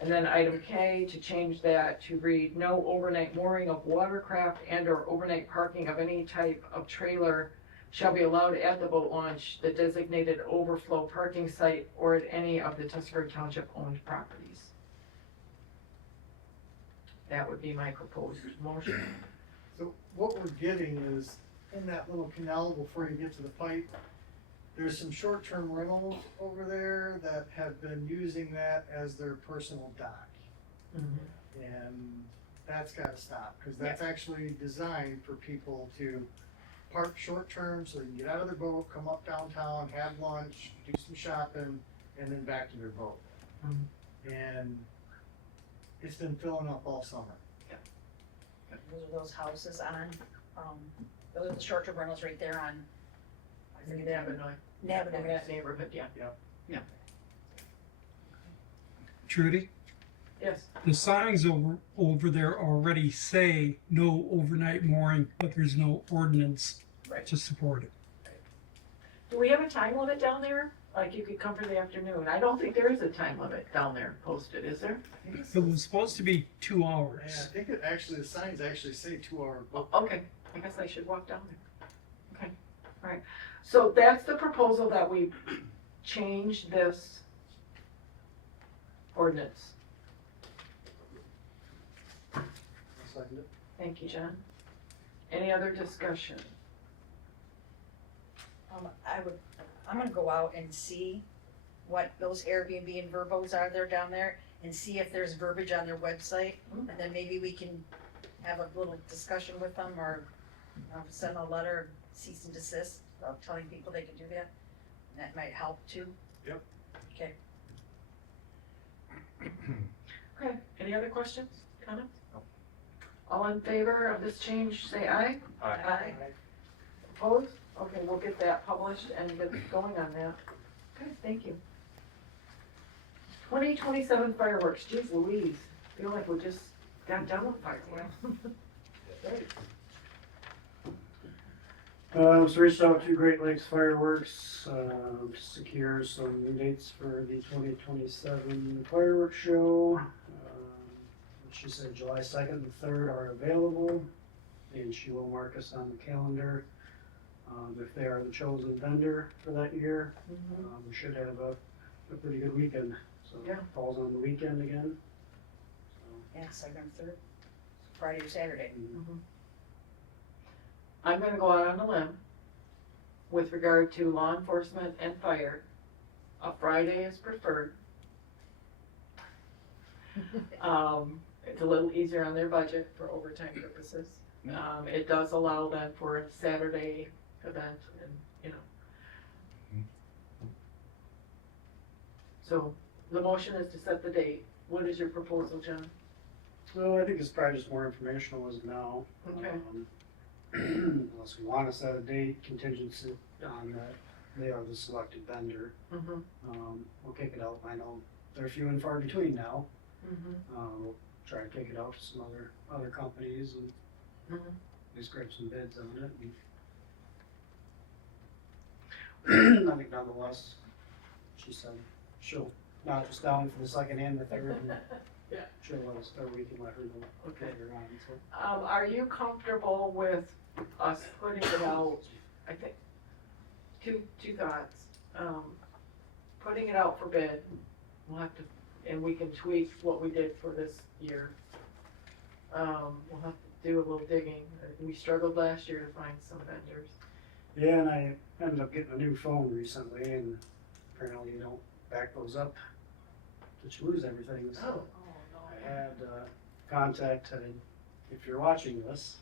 And then item K, to change that to read no overnight mooring of watercraft and or overnight parking of any type of trailer shall be allowed at the boat launch, the designated overflow parking site, or at any of the Tuscarora Township owned properties. That would be my proposed motion. So what we're getting is, in that little canal before you get to the pipe, there's some short-term rentals over there that have been using that as their personal dock. And that's gotta stop, cause that's actually designed for people to park short-term so they can get out of their boat, come up downtown, have lunch, do some shopping, and then back to their boat. And it's been filling up all summer. Those are those houses on, those are the short-term rentals right there on, I forget that, Navinoy. Navinoy. That neighborhood, yeah. Trudy, Yes. the signs over there already say no overnight mooring, but there's no ordinance Right. to support it. Do we have a time limit down there? Like you could come for the afternoon? I don't think there is a time limit down there posted, is there? It was supposed to be 2 Yeah, I hours. think it actually, the signs actually say 2 hour book. Okay, I guess I should walk down there. Okay, all right. So that's the proposal that we change this ordinance. Second it. Thank you, John. Any other discussion? I'm gonna go out and see what those Airbnb and Verbos are there down there, and see if there's verbiage on their website, and then maybe we can have a little discussion with them, or send a letter, cease and desist, of telling people they can do that. And that might help too. Yep. Okay. Okay, any other questions, comments? All in favor of this change, say aye. Aye. Opposed? Okay, we'll get that published and get going on that. Okay, thank you. 2027 fireworks, geez Louise, feel like we just got done with fireworks. Great. So reached out to Great Lakes Fireworks, to secure some dates for the 2027 fireworks show. She said July 2nd and 3rd are available, and she will mark us on the calendar. If they are the chosen vendor for that year, we should have a pretty good weekend. So Yeah. it falls on the weekend again. Yeah, second and third, Friday or Saturday. Mhm. I'm gonna go out on a limb with regard to law enforcement and fire. A Friday is preferred. It's a little easier on their budget for overtime purposes. It does allow then for a Saturday event and, you know. So the motion is to set the date. What is your proposal, John? So I think it's probably just more informational as of now. Okay. Unless we want to set a date contingency on that, they are the selected vendor. Mm-hmm, We'll kick it out. I know they're few and far between now. mm-hmm, We'll try to kick it out to some other companies and mm-hmm. at least grab some bids on it. And I think nonetheless, she said she'll knock us down for the second and the third. And Yeah. she'll let us, or we can let her know Okay. later on. So. Are you comfortable with us putting it out, I think, two thoughts. Putting it out for bid, we'll have to, and we can tweak what we did for this year. We'll have to do a little digging. We struggled last year to find some vendors. Yeah, and I ended up getting a new phone recently, and apparently you don't back those up that you lose everything. So I had contacted, if you're watching this,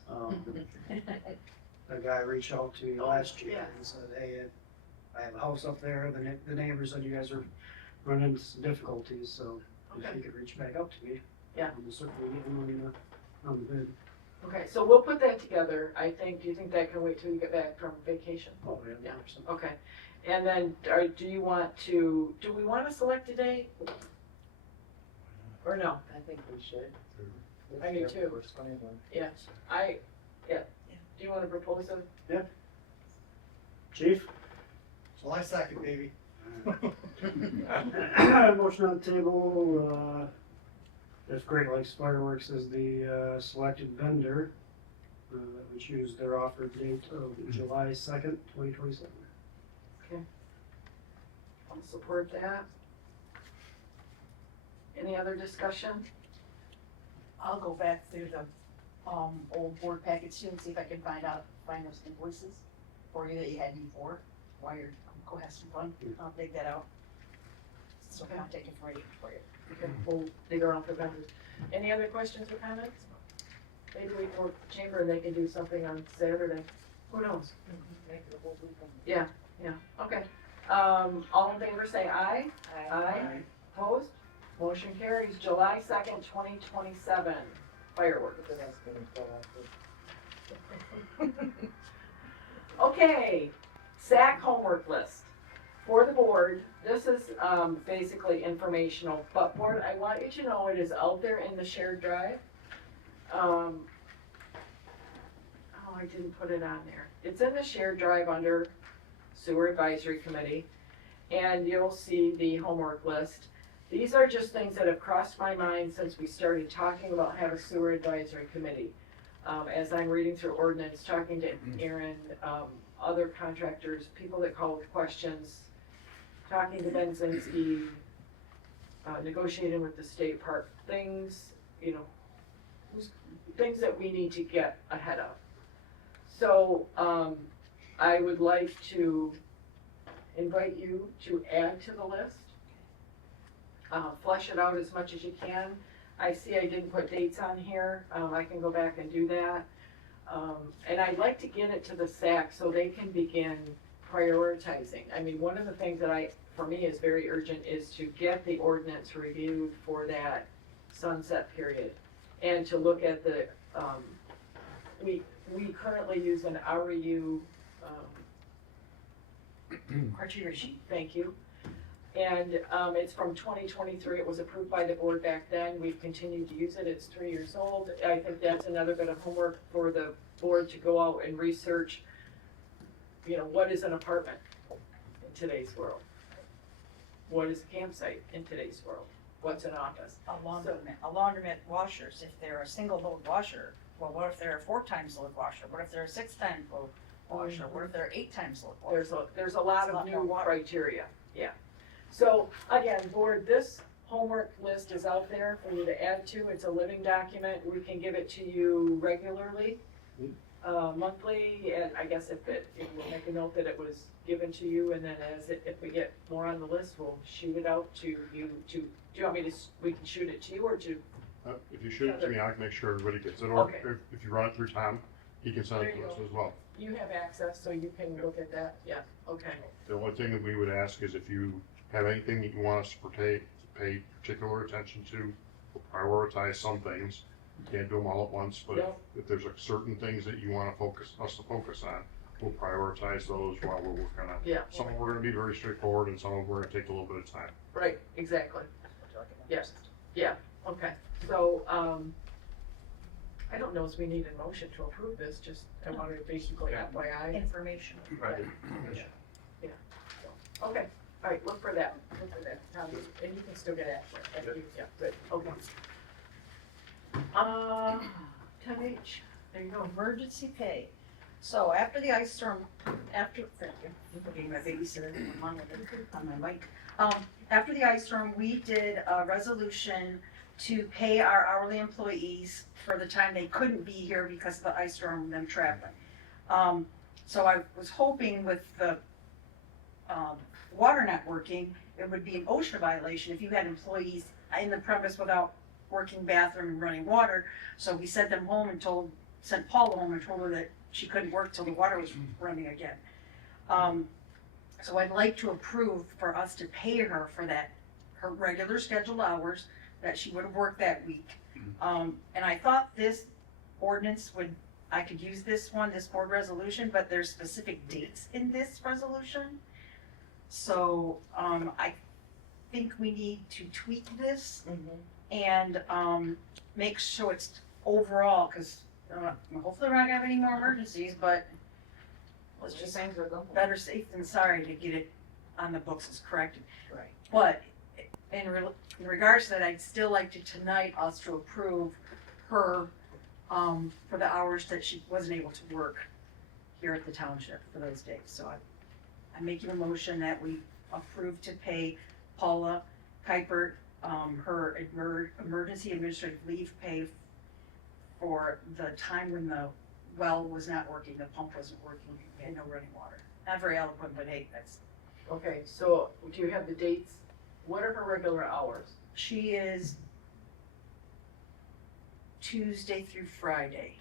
a guy reached out to me last year yeah. and said, hey, I have a house up there, the neighbors said you guys are running into some difficulties, so if Okay. you could reach back up to me. Yeah. I'm certainly getting on the bid. Okay, so we'll put that together, I think. Do you think that can wait till you get back from vacation? Oh, yeah. Yeah. Okay, and then, do we want to select a date? Or no? I think we should. I do too. Yeah, do you wanna propose a? Chief? July 2nd, baby. Motion on the table, if Great Lakes Fireworks is the selected vendor, that we choose their offered date of July 2nd, 2027. I'll support that. Any other discussion? I'll go back through the, old board packets too and see if I can find those invoices for you that you had before, while you're, go have some fun, I'll dig that out. So Okay. I'll take it for you. Okay, we'll dig around for vendors. Any other questions or comments? Maybe we can work with the chamber and they can do something on Saturday. Who knows? Make the whole weekend. Yeah, okay. All in favor say aye. Aye. Opposed? Motion carries. July 2nd, 2027. fireworks. Okay, SAC homework list for the board. This is basically informational, but board, I want you to know it is out there in the shared drive. Oh, I didn't put it on there. It's in the shared drive under Sewer Advisory Committee, and you'll see the homework list. These are just things that have crossed my mind since we started talking about having a Sewer Advisory Committee. As I'm reading through ordinance, talking to Aaron, other contractors, people that call with questions, talking to Ben Zinski, negotiating with the state park, things, things that we need to get ahead of. So, I would like to invite you to add to the list. Flesh it out as much as you can. I see I didn't put dates on here. I can go back and do that. And I'd like to get it to the SAC so they can begin prioritizing. I mean, one of the things that for me is very urgent is to get the ordinance reviewed for that sunset period. And to look at the, we currently use an REU Criteria sheet. Thank you. And it's from 2023. It was approved by the board back then. We've continued to use it. It's 3 years old. I think that's another bit of homework for the board to go out and research, what is an apartment in today's world? What is a campsite in today's world? What's an office? A laundromat washers, if they're a single load washer, well, what if they're a 4 times load washer? What if they're a 6 times load washer? What if they're 8 times load washer? There's a lot It's a of lot more new water. criteria, yeah. So again, board, this homework list is out there for you to add to. It's a living document. We can give it to you regularly, monthly, and I guess if we'll make a note that it was given to you, and then if we get more on the list, we'll shoot it out to you do you want me to, we can shoot it to you or to? If you shoot it to me, I can make sure everybody gets it, or Okay. if you run it through Tom, he can send it There to you us go. as well. You have access, so you can look at that, yeah, okay. The only thing that we would ask is if you have anything that you want us to pay particular attention to, we'll prioritize some things. You can't do them all at once, but Yep. if there's certain things that you want us to focus on, we'll prioritize those while we're working on. Yeah. Some of them are gonna be very straightforward, and some of them are gonna take a little bit of time. Right, exactly. Yes, yeah, okay. So, I don't know if we need a motion to approve this, just I wanted to basically Yeah. FYI. Information. Right. Okay, all right, look for that, Tommy, and you can still get access, thank you, yeah, good, okay. 10H, there you go. Emergency pay. So after the ice storm, thank you, for being my babysitter, I'm on with it, on my mic. After the ice storm, we did a resolution to pay our hourly employees for the time they couldn't be here because of the ice storm and them traveling. So I was hoping with the, water not working, it would be an OSHA violation if you had employees in the premise without working bathroom and running water. So we sent them home and sent Paula home and told her that she couldn't work till the water was running again. So I'd like to approve for us to pay her for that, her regular scheduled hours that she would have worked that week. And I thought this ordinance I could use this board resolution, but there's specific dates in this resolution. So, I think we need to tweak this and, make sure it's overall, cause hopefully we're not gonna have any more emergencies, but let's just Things are going. better safe than sorry to get it on the books as corrected. Right. But in regards to that, I'd still like to tonight us to approve her, for the hours that she wasn't able to work here at the township for those days. So I'm making a motion that we approve to pay Paula Kuipert, her emergency administrative leave pay for the time when the well was not working, the pump wasn't working, we had no running water. Not very eloquent, but hey, that's, Okay, so do you have the dates? What are her regular hours? she is Tuesday through Friday.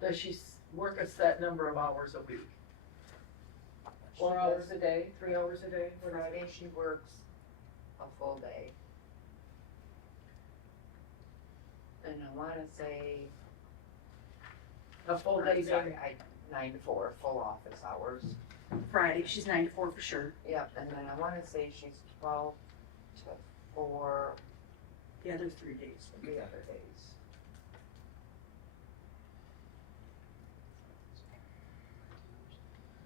Does she work a set number of hours a week? 4 hours a day, 3 hours a day? What is it? Friday, she works a full day. And I wanna say, A full day I'm sorry, being, 9 to 4, full office hours. Friday, she's 9 to 4 for sure. Yep, and then I wanna say she's 12 to 4 The other 3 days. the other days.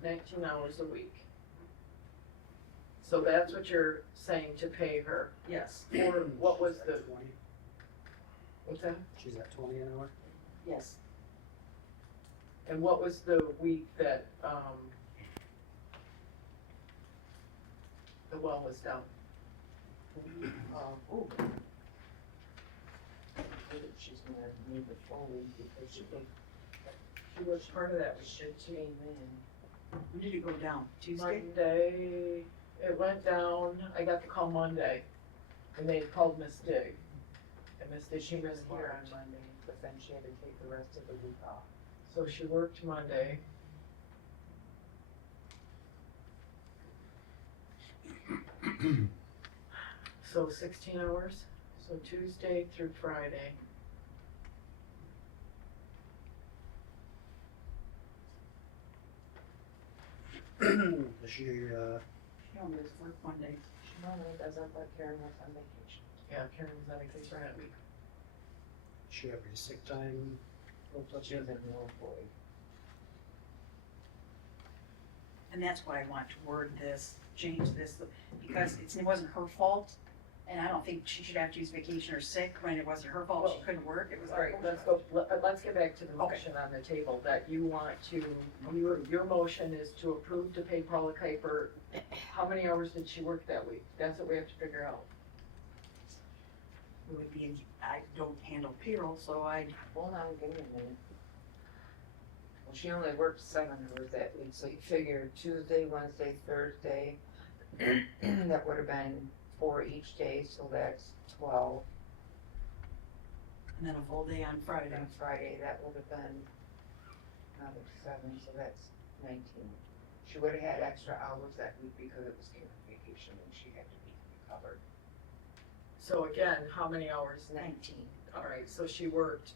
$19 a week. So that's what you're saying to pay her, Yes, or what was the, 20, what's that? she's at 20 an hour. yes. And what was the week that, the well was down? Ooh. She's gonna need the full week because she was part of that, she came in. When did it go down? Tuesday? Monday, it went down, I got the call Monday, and they called Miss Dig. And Miss Dig She came in was here March. on Monday, but then she had to take the rest of the week off. So she worked Monday. So 16 hours, so Tuesday through Friday. Does she, She only does work Monday. She normally doesn't, but Karen was on vacation. Yeah, Karen was on vacation for that week. she have any sick time? built up She's yet? a new employee. And that's why I want to word this, change this, because it wasn't her fault. And I don't think she should have to use vacation or sick when it wasn't her fault, she couldn't work, it was All our right, fault. let's get back to the Okay. motion on the table, that you want to, your motion is to approve to pay Paula Kuiper. How many hours did she work that week? That's what we have to figure out. It would be, I don't handle payroll, so I, Hold on, give me a minute. Well, she only worked 7 hours that week, so you figure Tuesday, Wednesday, Thursday, that would have been 4 each day, so that's 12. and then a full day on Friday. And Friday, that would have been another 7, so that's 19. She would have had extra hours that week because it was Karen's vacation and she had to be covered. So again, how many hours? 19. All right, so she worked,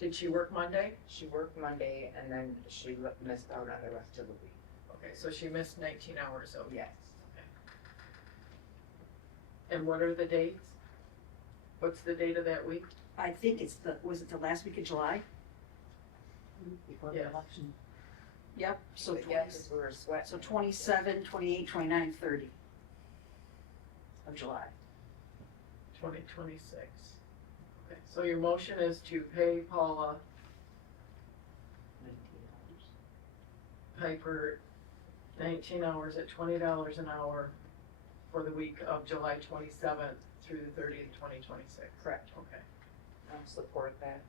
did she work Monday? She worked Monday and then she missed out on the rest of the week. Okay, so she missed 19 hours a week. Yes. And what are the dates? What's the date of that week? I think it's was it the last week of July? Before Yes. Election. Yep, so Yeah, because we were sweating. So 27, 28, 29, 30 of July. 2026. Okay, so your motion is to pay Paula 19 hours. Piper 19 hours at $20 an hour for the week of July 27th through the 30th, 2026. Correct. Okay. I'll support that.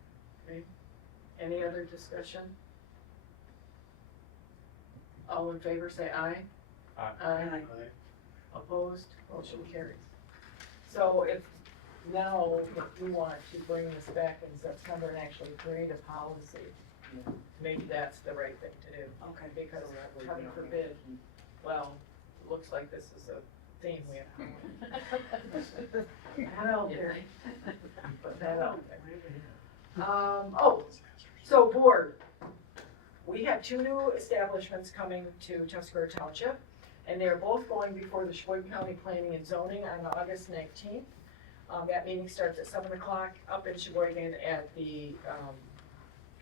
Any other discussion? All in favor, say aye. Aye. Aye. Opposed? Motion carries. So if you want to bring this back in September and actually create a policy, maybe that's the right thing to do. Okay. Because So that way we heaven don't forbid, have to keep- well, it looks like this is a theme we have. Well, put that out there. So board, we have 2 new establishments coming to Tuscarora Township, and they're both going before the Sheboygan County Planning and Zoning on August 19th. That meeting starts at 7 o'clock up in Sheboygan at the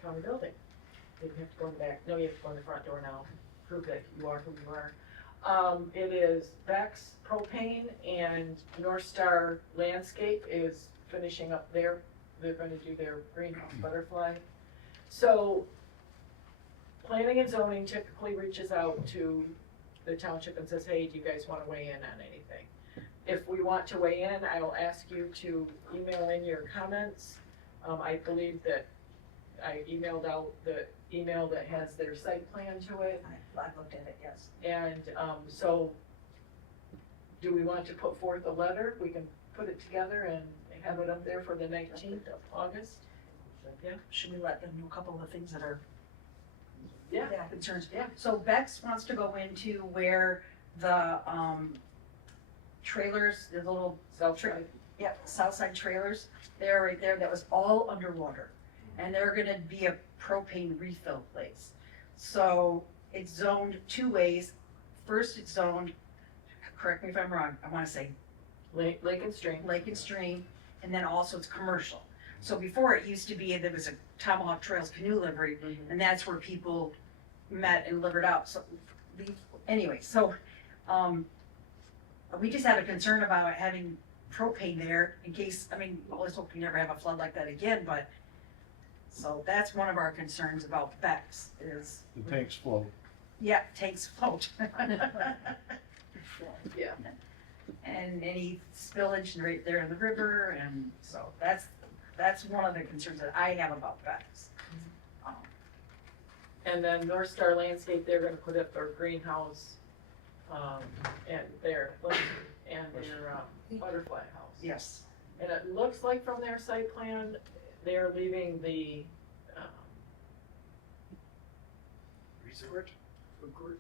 county building. You have to go in the back, no, you have to go in the front door now, prove that you are who you are. It is Beck's Propane and North Star Landscape is finishing up they're gonna do their greenhouse butterfly. So, planning and zoning typically reaches out to the township and says, hey, do you guys wanna weigh in on anything? If we want to weigh in, I will ask you to email in your comments. I believe that I emailed out the email that has their site plan to it. I've looked at it, yes. And so, do we want to put forth a letter? We can put it together and have it up there for the 19th of August. Should we let them know a couple of the things that are Yeah. concerns? Yeah. So Bex wants to go into where the trailers, the little Self-drive. Yep, Southside Trailers, they're right there, that was all underwater. And they're gonna be a propane refill place. So it's zoned two ways. First, it's zoned, correct me if I'm wrong, I wanna say Lake and Stream. Lake and Stream, and then also it's commercial. So before it used to be, there was a Tomahawk Trails canoe livery, and that's where people met and livered out, so, anyway, so, we just have a concern about having propane there in case, I mean, let's hope we never have a flood like that again, but, so that's one of our concerns about Bex is, The tanks float. yeah, tanks float. Yeah. And any spillage right there in the river, and so that's one of the concerns that I have about Bex. And then North Star Landscape, they're gonna put up their greenhouse, and their butterfly house. Yes. And it looks like from their site plan, they're leaving the, Resort? Food court?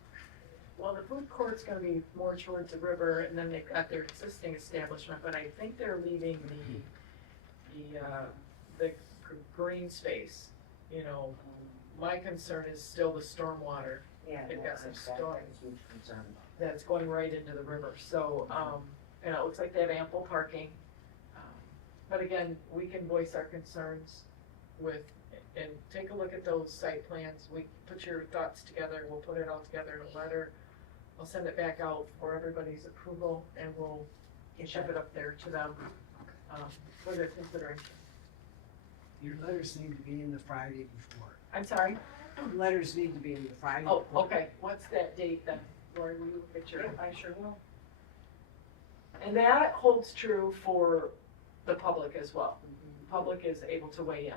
well, the food court's gonna be more towards the river, and then they've got their existing establishment, but I think they're leaving the green space, you know. My concern is still the stormwater Yeah, They've got some that's storm. a huge concern about. that's going right into the river, so, and it looks like they have ample parking. But again, we can voice our concerns with, and take a look at those site plans, we put your thoughts together, we'll put it all together in a letter. I'll send it back out for everybody's approval, and we'll ship it up there to them, for their consideration. Your letters need to be in the Friday before. I'm sorry? Letters need to be in the Friday. Oh, before. okay, what's that date then? Lori, will you look at your, I sure will. And that holds true for the public as well. Public is able to weigh in.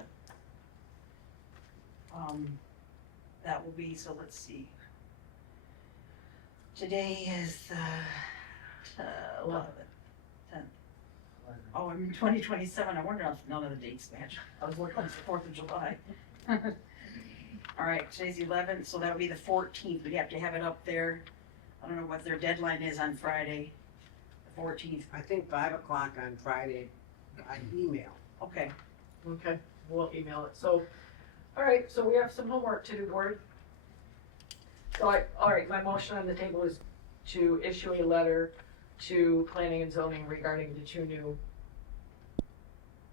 That will be, so let's see. Today is, 11th, 10th. Oh, I'm in 2027, I wonder if none of the dates match. I was working on the 4th of July. All right, today's the 11th, so that would be the 14th, we'd have to have it up there. I don't know what their deadline is on Friday, the 14th. I think 5 o'clock on Friday, I email. Okay, Okay, we'll email it. So, all right, so we have some homework to do, board. So all right, my motion on the table is to issue a letter to planning and zoning regarding the two new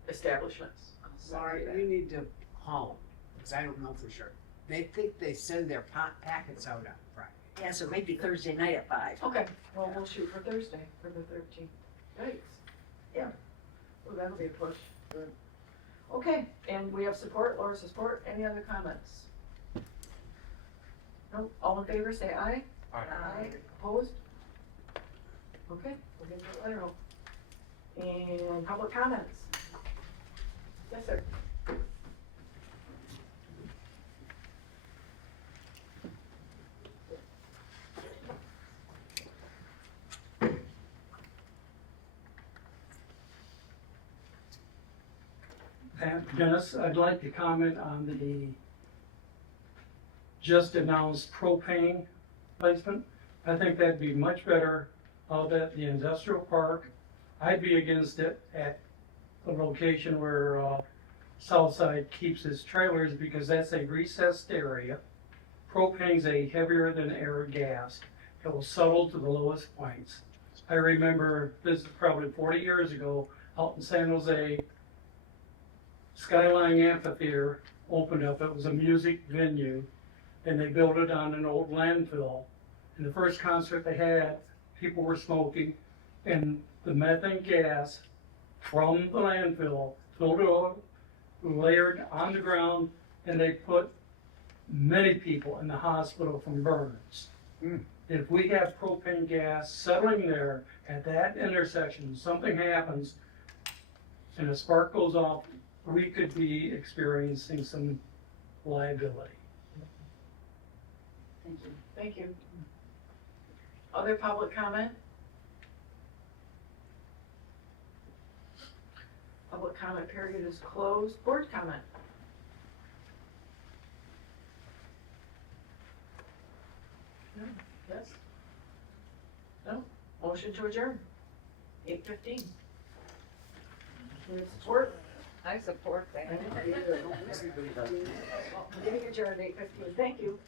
establishments. Sorry, you need to call them, because I don't know for sure. They think they send their packets out on Friday. yeah, so maybe Thursday night at 5. Okay, well, we'll shoot for Thursday, for the 13th. Yikes. Yeah. Oh, that'll be a push. Good. Okay, and we have support, Laura's support. Any other comments? No, all in favor, say aye. Aye. Opposed? Okay, we'll get that letter out. And public comments? Yes, sir. Dennis, I'd like to comment on the just announced propane placement. I think that'd be much better out at the industrial park. I'd be against it at a location where Southside keeps its trailers because that's a recessed area. Propane's a heavier than air gas. It will settle to the lowest points. I remember this is probably 40 years ago out in San Jose. Skyline Amphitheater opened up. It was a music venue, and they built it on an old landfill. And the first concert they had, people were smoking, and the methane gas from the landfill filled up, layered on the ground, and they put many people in the hospital from burns. If we have propane gas settling there at that intersection, something happens, and a spark goes off, we could be experiencing some liability. Thank you. Thank you. Other public comment? Public comment period is closed. Board comment? No? Yes? No? Motion to adjourn. 8:15. Any support? I support that. Meeting adjourned 8:15. Thank you.